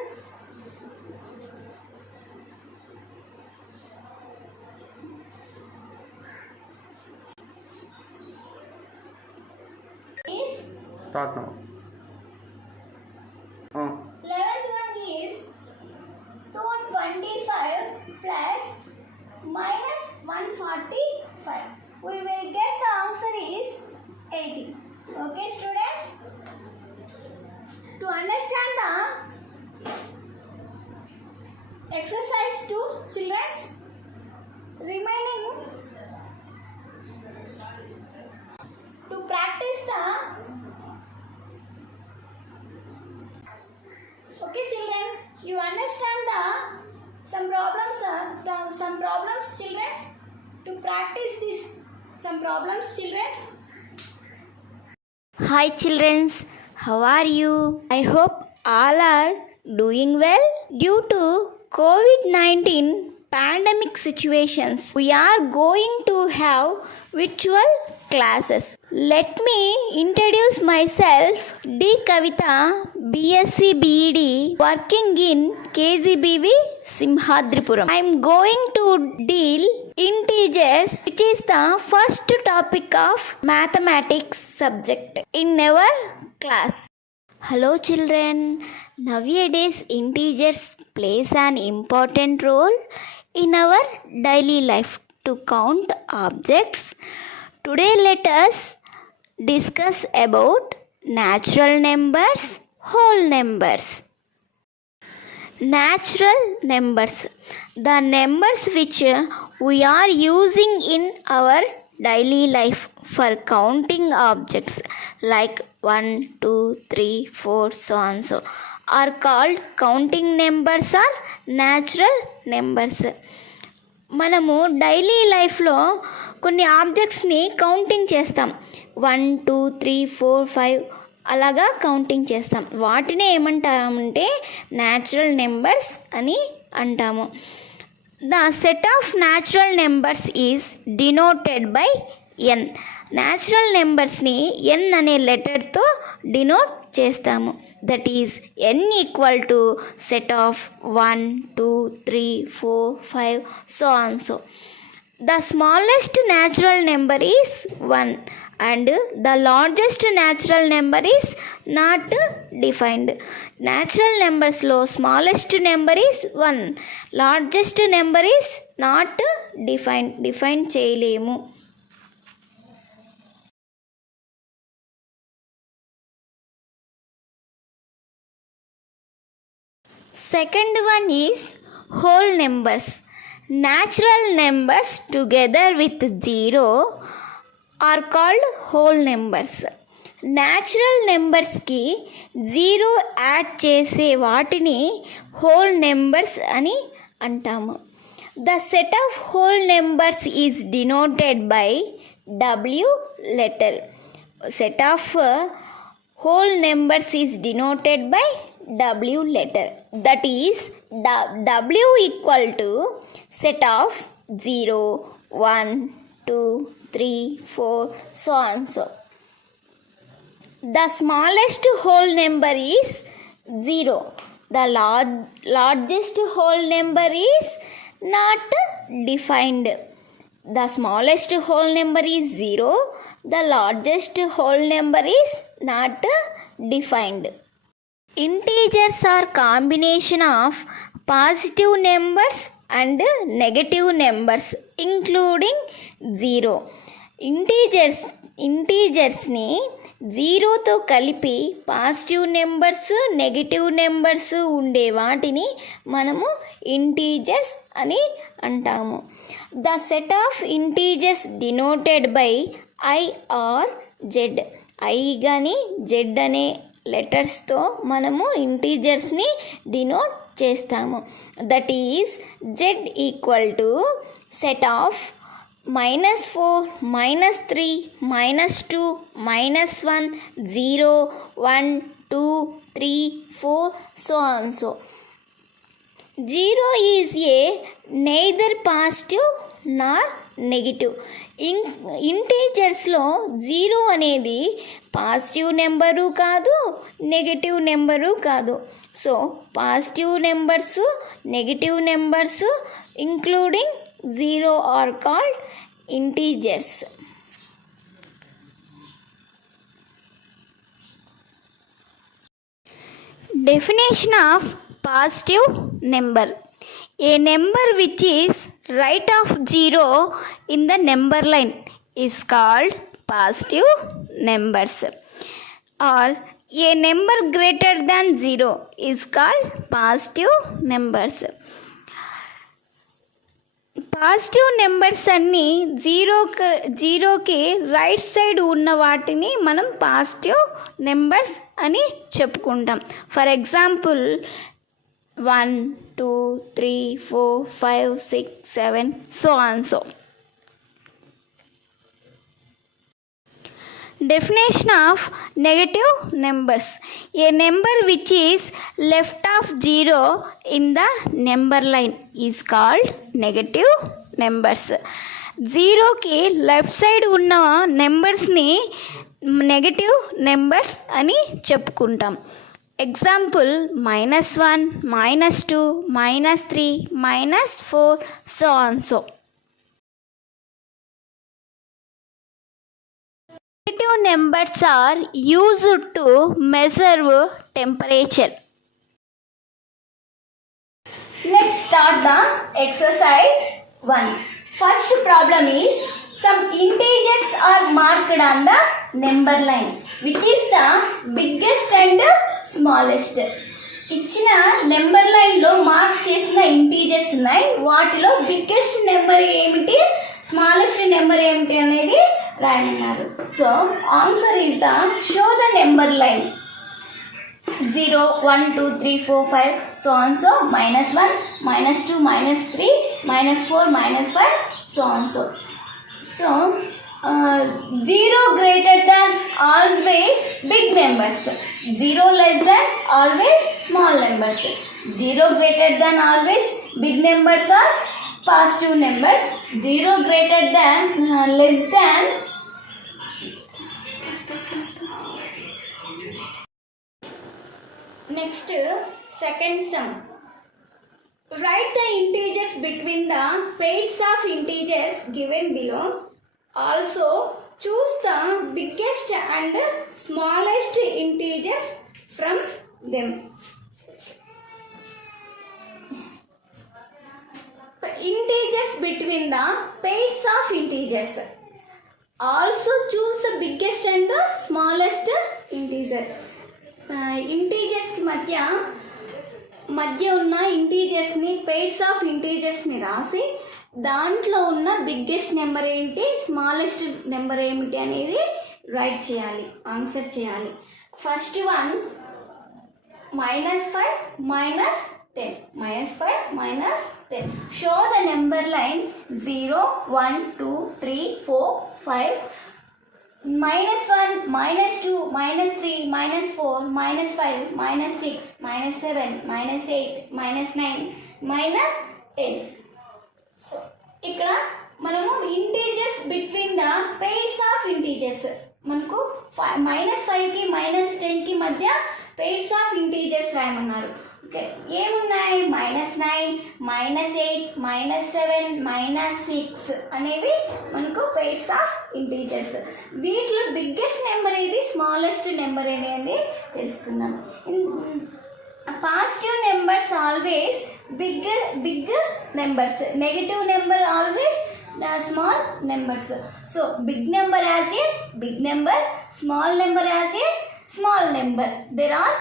is Start now. 11th one is 225 plus minus 145. We will get the answer is 80. Okay, students? To understand the exercise 2, children, remaining to practice the okay, children, you understand the some problems, children. To practice some problems, children. Hi children, How are you? I hope all are doing well. Due to COVID-19 pandemic situations, we are going to have virtual classes. Let me introduce myself. D. Kavita, BSc BEd, working in KGBV Simhadripuram. I am going to deal integers, which is the first topic of mathematics subject in our class. Hello children. Nowadays integers plays an important role in our daily life to count objects. Today let us discuss about natural numbers, whole numbers. Natural numbers, the numbers which we are using in our daily life for counting objects like 1, 2, 3, 4, so on so are called counting numbers or natural numbers. మనము daily లైఫ్లో కొన్ని ఆబ్జెక్ట్స్ని counting చేస్తాం. 1, 2, 3, 4, 5 అలాగా counting చేస్తాం. వాటినే ఏమంటామంటే natural numbers అని అంటాము. The set of natural numbers is denoted by N. Natural నెంబర్స్ని ఎన్ అనే లెటర్తో డినోట్ చేస్తాము. That is N equal to set of 1, 2, 3, 4, 5 so on so. The smallest natural number is 1 and the largest natural number is not defined. Natural numbers lo smallest number is 1, largest number is not defined. Define cheyalemu. Second one is whole numbers. Natural numbers together with 0 are called whole numbers. Natural numbers ki 0 add chese vaatini whole numbers ani antamu. The set of whole numbers is denoted by W letter. Set of whole numbers is denoted by W letter. That is W equal to set of 0, 1, 2, 3, 4 so on so. The smallest whole number is 0. The largest whole number is not defined. The smallest whole number is 0. The largest whole number is not defined. Integers are combination of positive numbers and negative numbers including 0. ఇంటీజర్స్ని జీరోతో కలిపి positive numbers negative numbers ఉండే వాటిని మనము integers అని అంటాము. The set of integers denoted by I or Z. I కానీ Z అనే లెటర్స్తో మనము ఇంటీజర్స్ని డినోట్ చేస్తాము. That is Z equal to set of -4, -3, -2, -1, 0, 1, 2, 3, 4 so on so. 0 is a neither positive nor negative. ఇంటీజర్స్లో 0 అనేది పాజిటివ్ నెంబరు కాదు, నెగిటివ్ నెంబరు కాదు. So positive numbers negative numbers including 0 are called integers. Definition of positive number. A number which is right of 0 in the number line is called positive numbers. Or a number greater than 0 is called positive numbers. Positive numbers అన్నీ జీరోకి right side ఉన్న వాటిని మనం positive numbers అని చెప్పుకుంటాం. For example 1, 2, 3, 4, 5, 6, 7 so on so. Definition of negative numbers. A number which is left of 0 in the number line is called negative numbers. 0 కి left side ఉన్న నెంబర్స్ని negative numbers అని చెప్పుకుంటాం. Example -1, -2, -3, -4, so on so. Negative numbers are used to measure temperature. Let's start the exercise 1. First problem is some integers are marked on the number line, which is the biggest and smallest. ఇచ్చిన number line లో mark చేసిన integers ఉన్నాయి. వాటిలో biggest number ఏమిటి, smallest number ఏమిటి అనేది రాయమన్నారు. So answer is the show the number line 0, 1, 2, 3, 4, 5, so on so, -1, -2, -3, -4, -5, so on so. So 0 greater than always big numbers, 0 less than always small numbers. 0 greater than always big numbers are positive numbers. 0 greater than less than Next, second sum. Write the integers between the pairs of integers given below. Also, choose the biggest and smallest integers from them. Integers between the pairs of integers. Also, choose the biggest and smallest integer. ఇంటీజర్స్కి మధ్య ఉన్న ఇంటీజర్స్ని, pairs of ఇంటీజర్స్ని రాసి దాంట్లో ఉన్న biggest number ఏంటి, smallest number ఏమిటి అనేది right చేయాలి, answer చేయాలి. First one -5 -10, -5 -10. Show the number line 0, 1, 2, 3, 4, 5. -1, -2, -3, -4, -5, -6, -7, -8, -9, -10. So ఇక్కడ మనము integers between the pairs of integers, మనకు -5కి -10కి మధ్య పెయిర్స్ ఆఫ్ ఇంటీజర్స్ రాయమన్నారు. ఓకే, ఏమున్నాయి? -9, -8, -7, -6 అనేవి మనకు పెయిర్స్ ఆఫ్ ఇంటీజర్స్. వీటిలో బిగ్గెస్ట్ నెంబర్ ఏది, స్మాలెస్ట్ నెంబర్ ఏది అని తెలుసుకుందాం. Positive numbers always big numbers, negative number always small numbers. So big number as a big number, small number as a small number. There are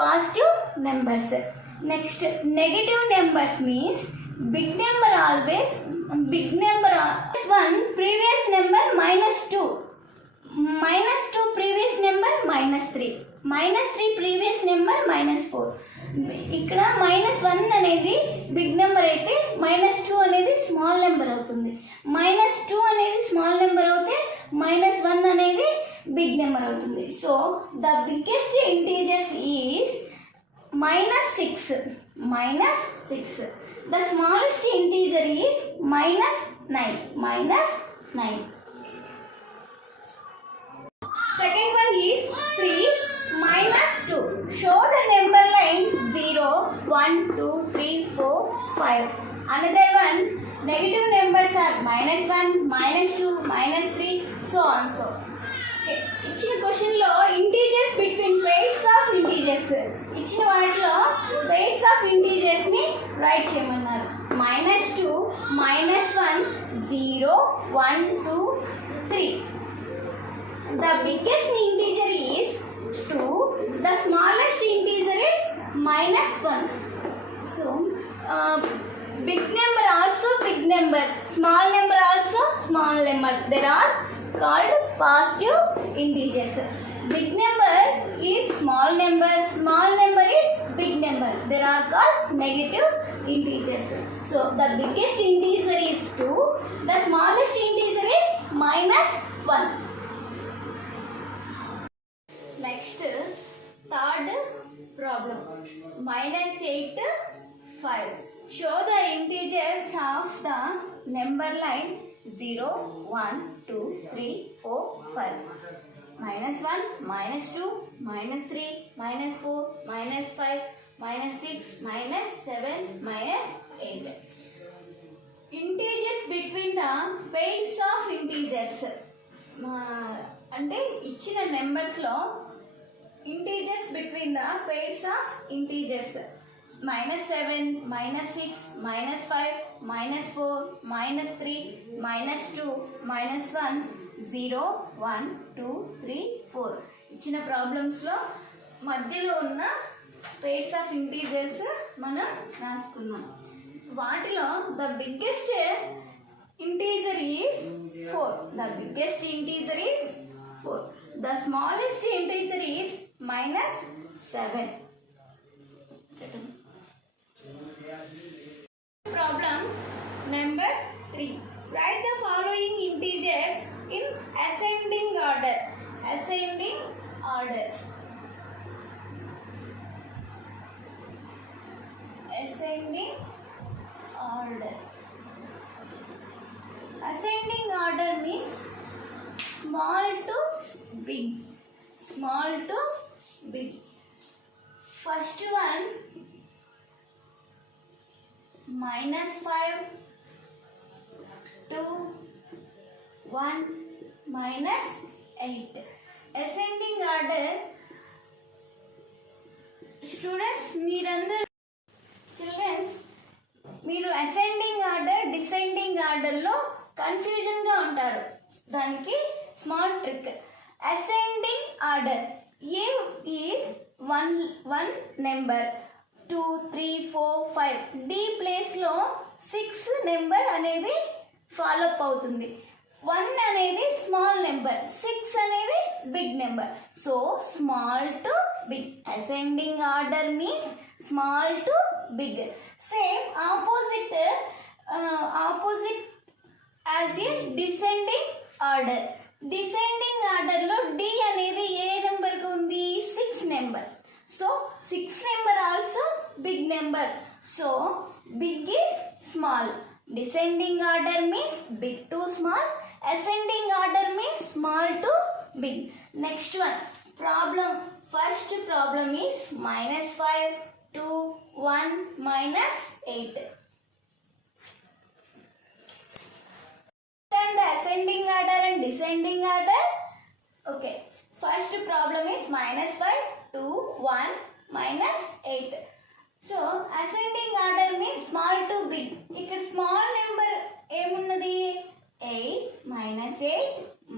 positive numbers. Next, negative numbers means big number always big number. One previous number -2, -2 previous number -3, -3 previous number -4. ఇక్కడ -1 అనేది big number అయితే -2 అనేది small number అవుతుంది. -2 అనేది small number అవుతే -1 అనేది big number అవుతుంది. So the biggest integers is -6. The smallest integer is -9. Second one is 3 -2. Show the number line 0, 1, 2, 3, 4, 5. Another one, negative numbers are -1, -2, -3, so on so. ఇచ్చిన క్వశ్చన్లో integers between pairs of integers ఇచ్చిన వాటిలో pairs of ఇంటీజర్స్ని right చేయమన్నారు. -2, -1, 0, 1, 2, 3. The biggest integer is 2. The smallest integer is -1. So, big number also big number, small number also small number. There are called positive integers. Big number is small number, small number is big number. They are called negative integers. So the biggest integer is 2, the smallest integer is -1. Next, third problem. -8, 5. Show the integers of the number line 0, 1, 2, 3, 4, 5. -1, -2, -3, -4, -5, -6, -7, -8. Integers between the pairs of integers. అంటే ఇచ్చిన నెంబర్స్లో integers between the pairs of integers -7, -6, -5, -4, -3, -2, -1, 0, 1, 2, 3, 4 ఇచ్చిన ప్రాబ్లమ్స్లో మధ్యలో ఉన్న pairs of integers మనం రాసుకున్నాం. వాటిలో the biggest integer is 4. The biggest integer is 4. The smallest integer is -7. Problem number 3. Write the following integers in ascending order. Ascending order. Ascending order. Ascending order means small to big. Small to big. First one -5 to 1 -8. Ascending order. Students, మీరు ascending order descending ఆర్డర్లో కన్ఫ్యూజన్గా ఉంటారు. దానికి small trick. Ascending order A is one number 2, 3, 4, 5. D ప్లేస్లో 6 number అనేది follow up అవుతుంది. 1 అనేది small number, 6 అనేది big number. So small to big. Ascending order means small to big. Same opposite as a descending order. Descending ఆర్డర్లో D అనేది ఏ నెంబర్కి ఉంది? 6 number. So 6 number also big number. So big is small. Descending order means big to small. Ascending order means small to big. Next one. First problem is -5 to 1 -8. And the ascending order and descending order. Okay. First problem is -5 to 1 -8. So ascending order means small to big. ఇక్కడ small number ఏమున్నది? 8 -8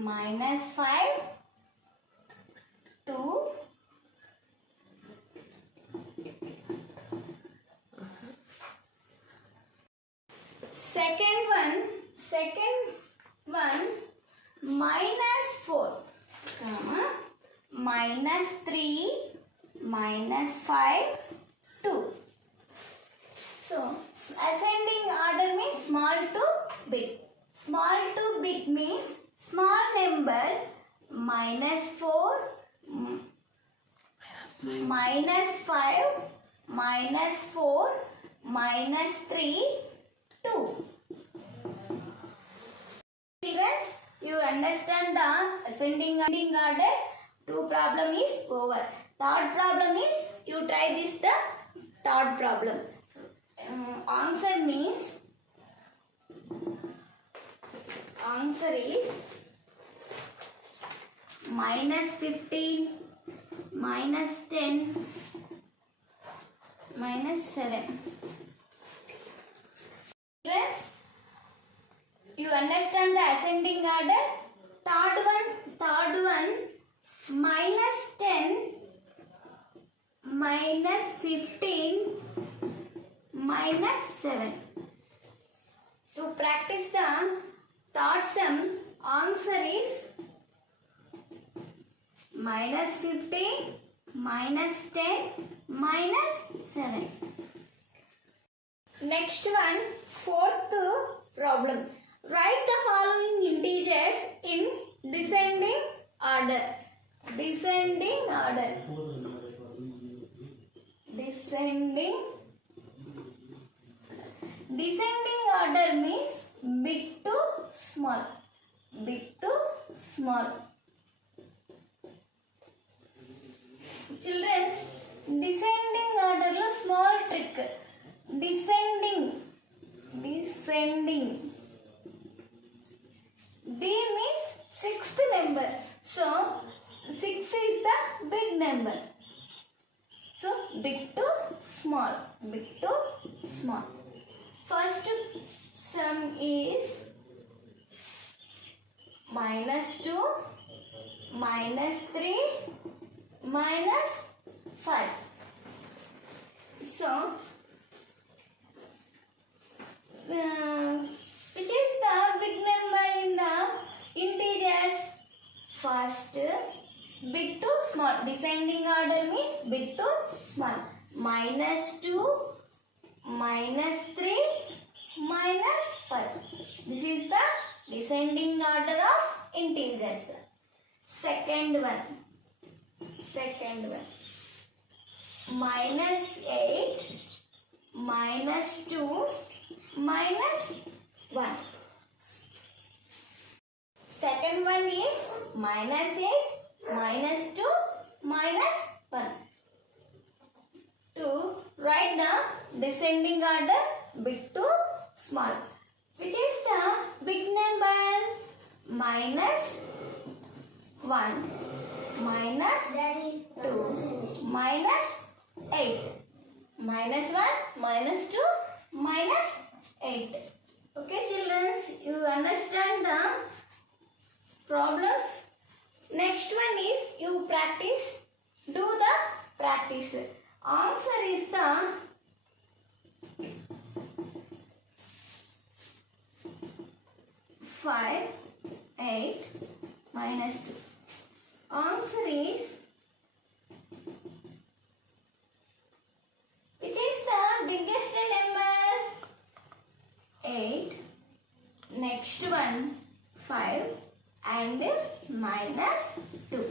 -5 2 second one -4 -3 -5 2. So ascending order means small to big. Small to big means small number -4 -5 -4 -3 2. Students, you understand the ascending order. 2 problem is over. Third problem is you try this the third problem. Answer is -15 -10 -7. Yes, you understand the ascending order. Third one -10 -15 -7. To practice the third sum, answer is -15 -10 -7. Next one, fourth problem. Write the following integers in descending order. Descending order. Descending order means big to small. Big to small. Children, descending order lo small trick. Descending. D means sixth number. So 6 is the big number. So big to small. First sum is -2, -3, -5. So which is the big number in the integers? First, big to small. Descending order means big to small. -2, -3, -5. This is the descending order of integers. Second one. -8, -2, -1. Second one is -8, -2, -1. To write the descending order big to small. Which is the big number? -1, -2, -8. -1, -2, -8. Okay, children, you understand the problems? Next one is you practice. Do the practice. Answer is the 5, 8, -2. Answer is, which is the biggest number? 8. Next one 5 and -2.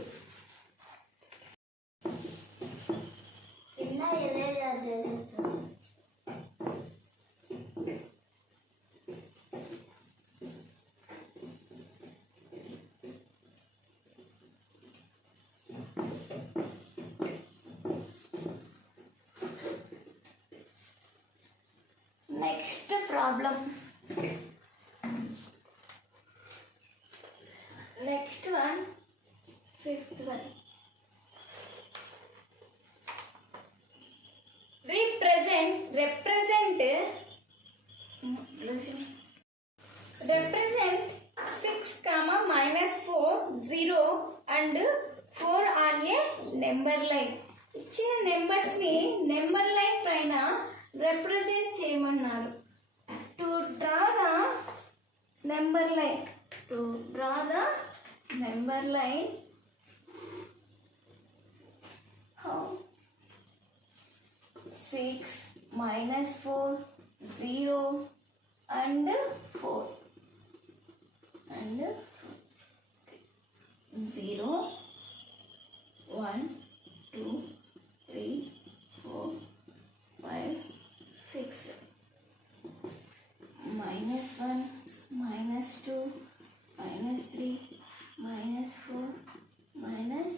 Next problem. Next one, fifth one. Represent 6, -4, 0 and 4 on a number line. ఇచ్చిన numbers ని number line పైన represent చేయమన్నారు. To draw the number line. How? 6, -4, 0 and 4. 0, 1, 2, 3, 4, 5, 6. -1, -2, -3, -4, -5.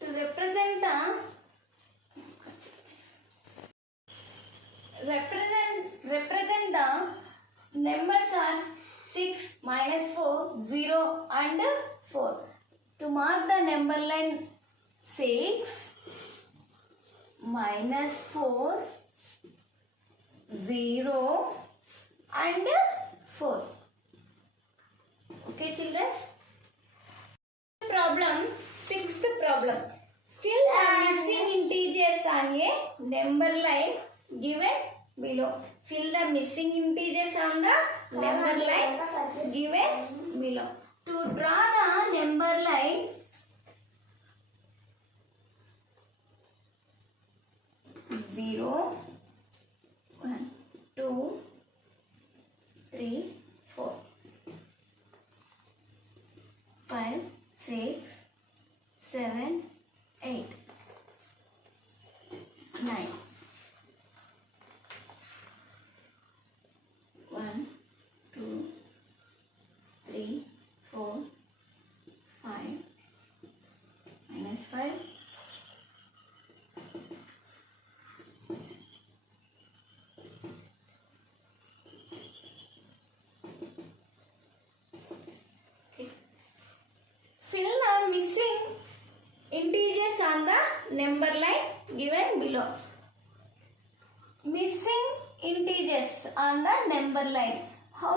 To represent the numbers are 6, -4, 0 and 4. To mark the number line 6, -4, 0 and 4. Okay, children? Problem, sixth problem. Fill the missing integers on a number line given below. Fill the missing integers on the number line given below. To draw the number line, 0, 5 minus 5 okay. Fill the missing integers on the number line given below. Missing integers on the number line. How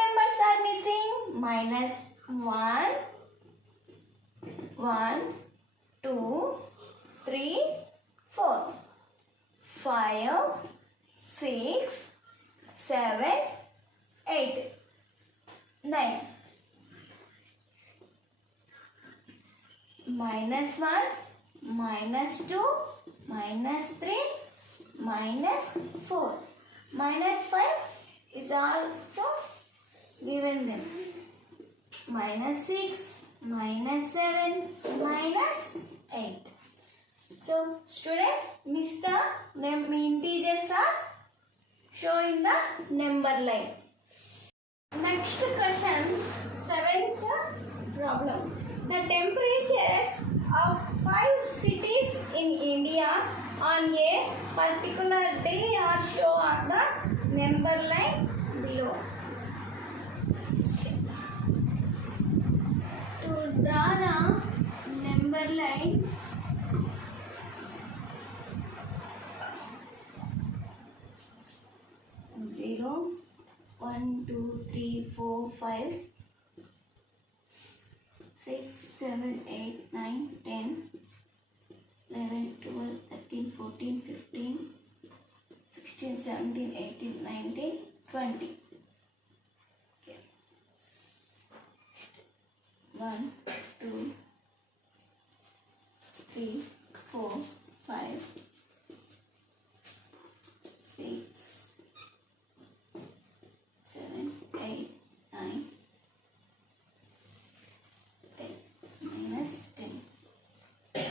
numbers are missing? Minus 1, 1, 2, 3, 4, 5, 6, 7, 8, 9. Minus 1, minus 2, minus 3, minus 4. Minus 5 is also given them. Minus 6, minus 7, minus 8. So, students, miss the integers are shown in the number line. Next question, 7th problem. The temperatures of 5 cities in India on a particular day are shown on the number line below. To draw the number line, zero, 1, 2, 3, 4, 5, 6, 7, 8, 9, 10, 11, 12, 13, 14, 15, 16, 17, 18, 19, 20. Okay. 1, 2, 3, 4, 5, 6, 7, 8, 9, 10, minus 10, 11,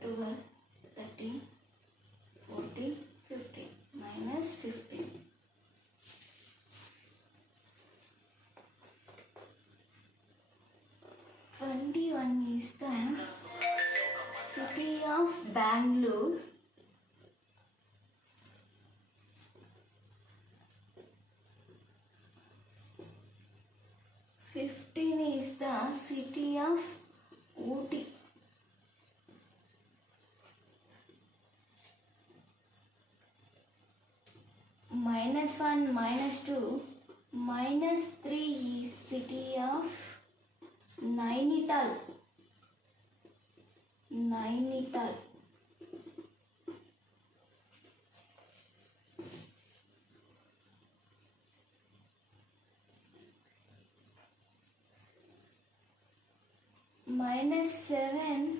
12, 13, 14, 15, minus 15. 21 is the city of Bangalore. 15 is the city of Ooty. Minus 1, minus 2, minus 3 is city of Nainital. Nainital. Minus 7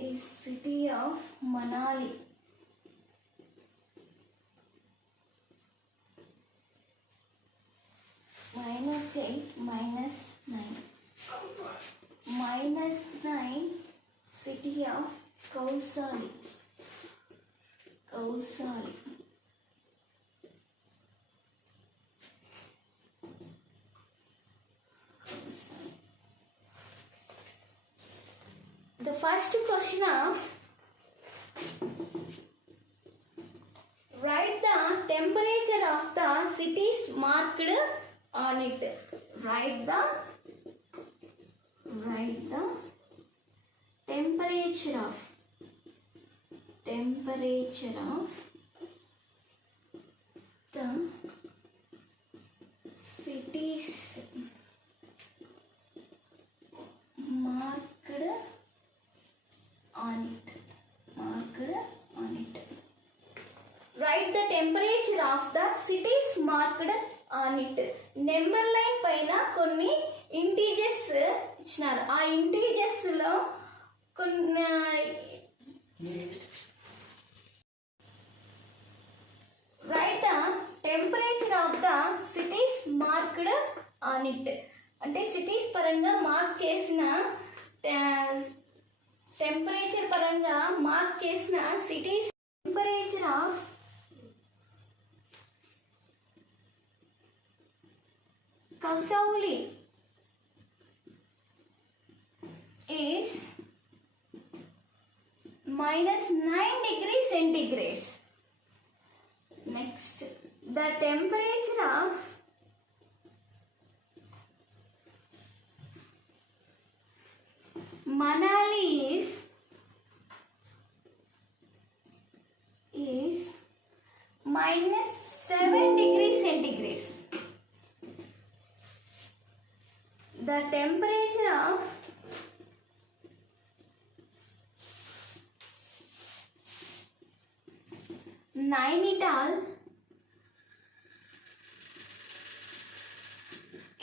is city of Manali. Minus 8, minus 9. Minus 9, city of Kausali. Kausali. The first question of write the temperature of the cities marked on it. Write the temperature of the cities marked on it. Write the temperature of the cities marked on it. Number line పైన కొన్ని integers ఇచ్చినారు. ఆ integers లో కొన్ని right the temperature of the cities marked on it. అంటే cities పరంగా mark చేసిన temperature పరంగా మార్క్ చేసిన cities temperature of Kasauli is -9 degrees centigrade. Next, the temperature of Manali is -7 degrees centigrade. The temperature of Nainital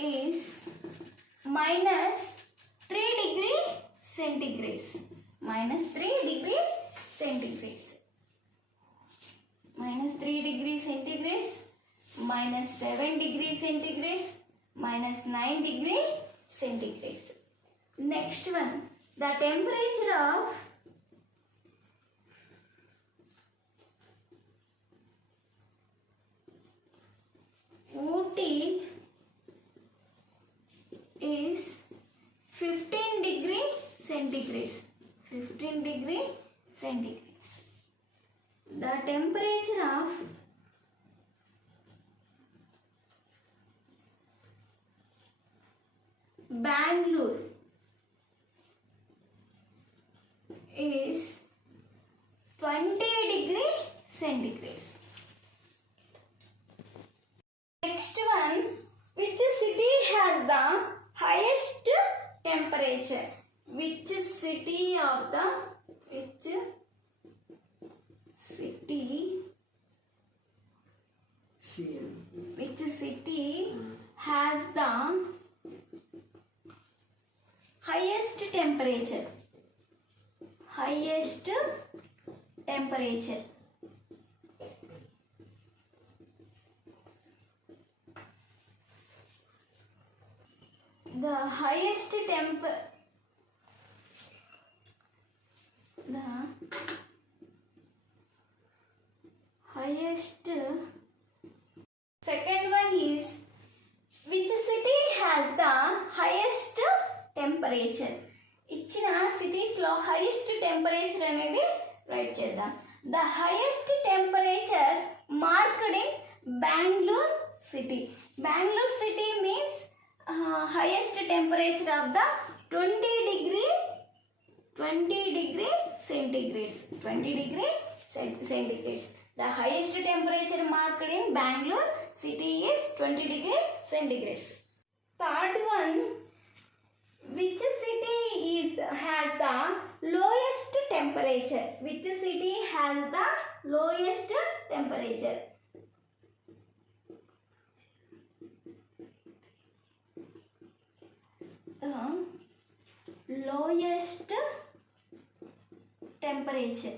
is -3 degrees centigrade. -3 degrees centigrade. -3 degrees centigrade, -7 degrees centigrade, -9 degrees centigrade. Next one, the temperature of Ooty is 15 degrees centigrade. 15 degrees centigrade. The temperature of Bangalore is 20 degrees centigrade. Next one, which city has the highest temperature? Which city has the highest temperature? Highest temperature. The highest second one is, which city has the highest temperature? ఇచ్చిన cities లో highest temperature అనేది right చేద్దాం. The highest temperature marked in Bengaluru city. Bengaluru city means highest temperature of the 20 degree centigrade. 20 degree centigrade. The highest temperature marked in Bangalore city is 20 degree centigrade. Third one, which city has the lowest temperature? Which city has the lowest temperature? Lowest temperature.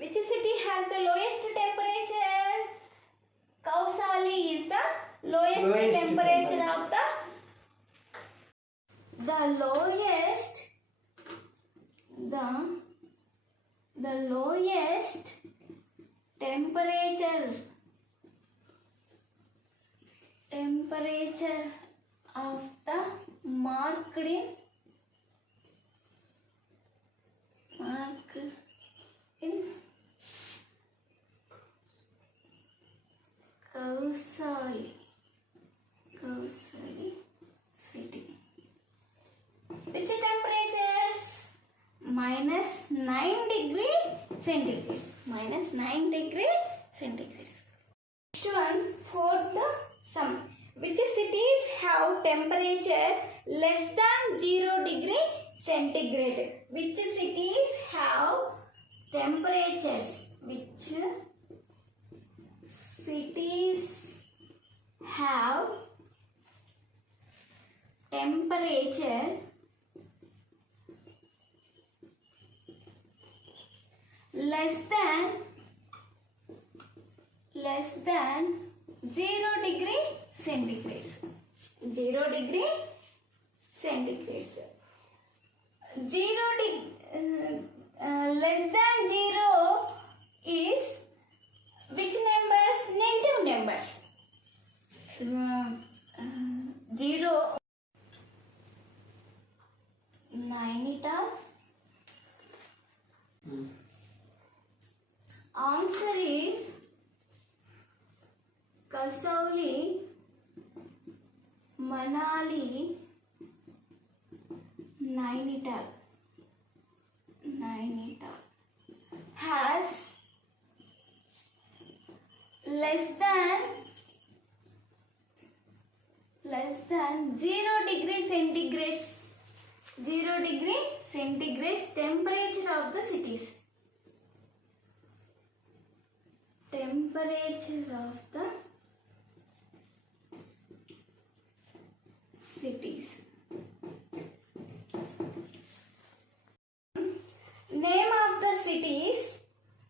Which city has the lowest temperature? Kausali is the lowest temperature of the lowest temperature of the marked in Kausali city. Which temperatures? -9 degree centigrade. -9 degree centigrade. Next one, fourth sum. Which cities have temperature less than 0 degree centigrade? Which cities have temperatures? Which cities have temperature less than 0 degree centigrade. 0 degree centigrade. Less than 0 Answer is Kasauli, Manali, Nainital. Has less than 0 degree centigrade. 0 degree centigrade temperature of the cities. Temperature of the cities. Name of the cities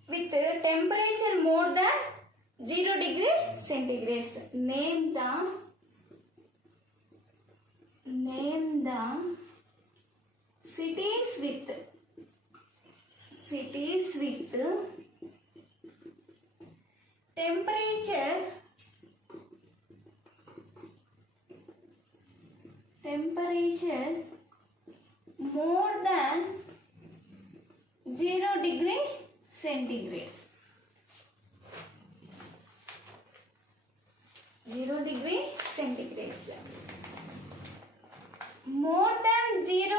with temperature more than 0 degree centigrade. Name the cities with temperature more than 0 degree centigrade. 0 degree centigrade. More than 0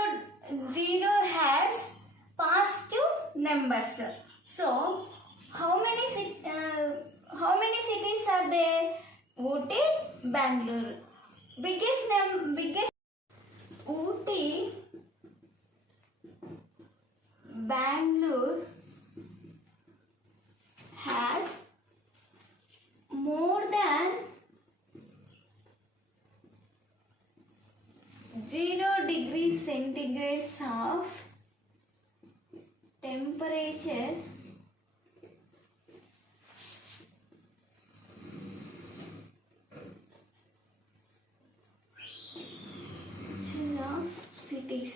has positive numbers. So, how many cities are there? Ooty, Bangalore. Biggest Ooty, Bangalore has more than 0 degree centigrade of temperature of cities.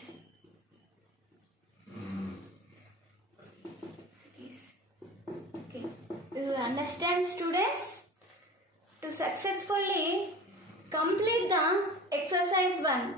Okay. Do you understand, students? To successfully complete the exercise 1,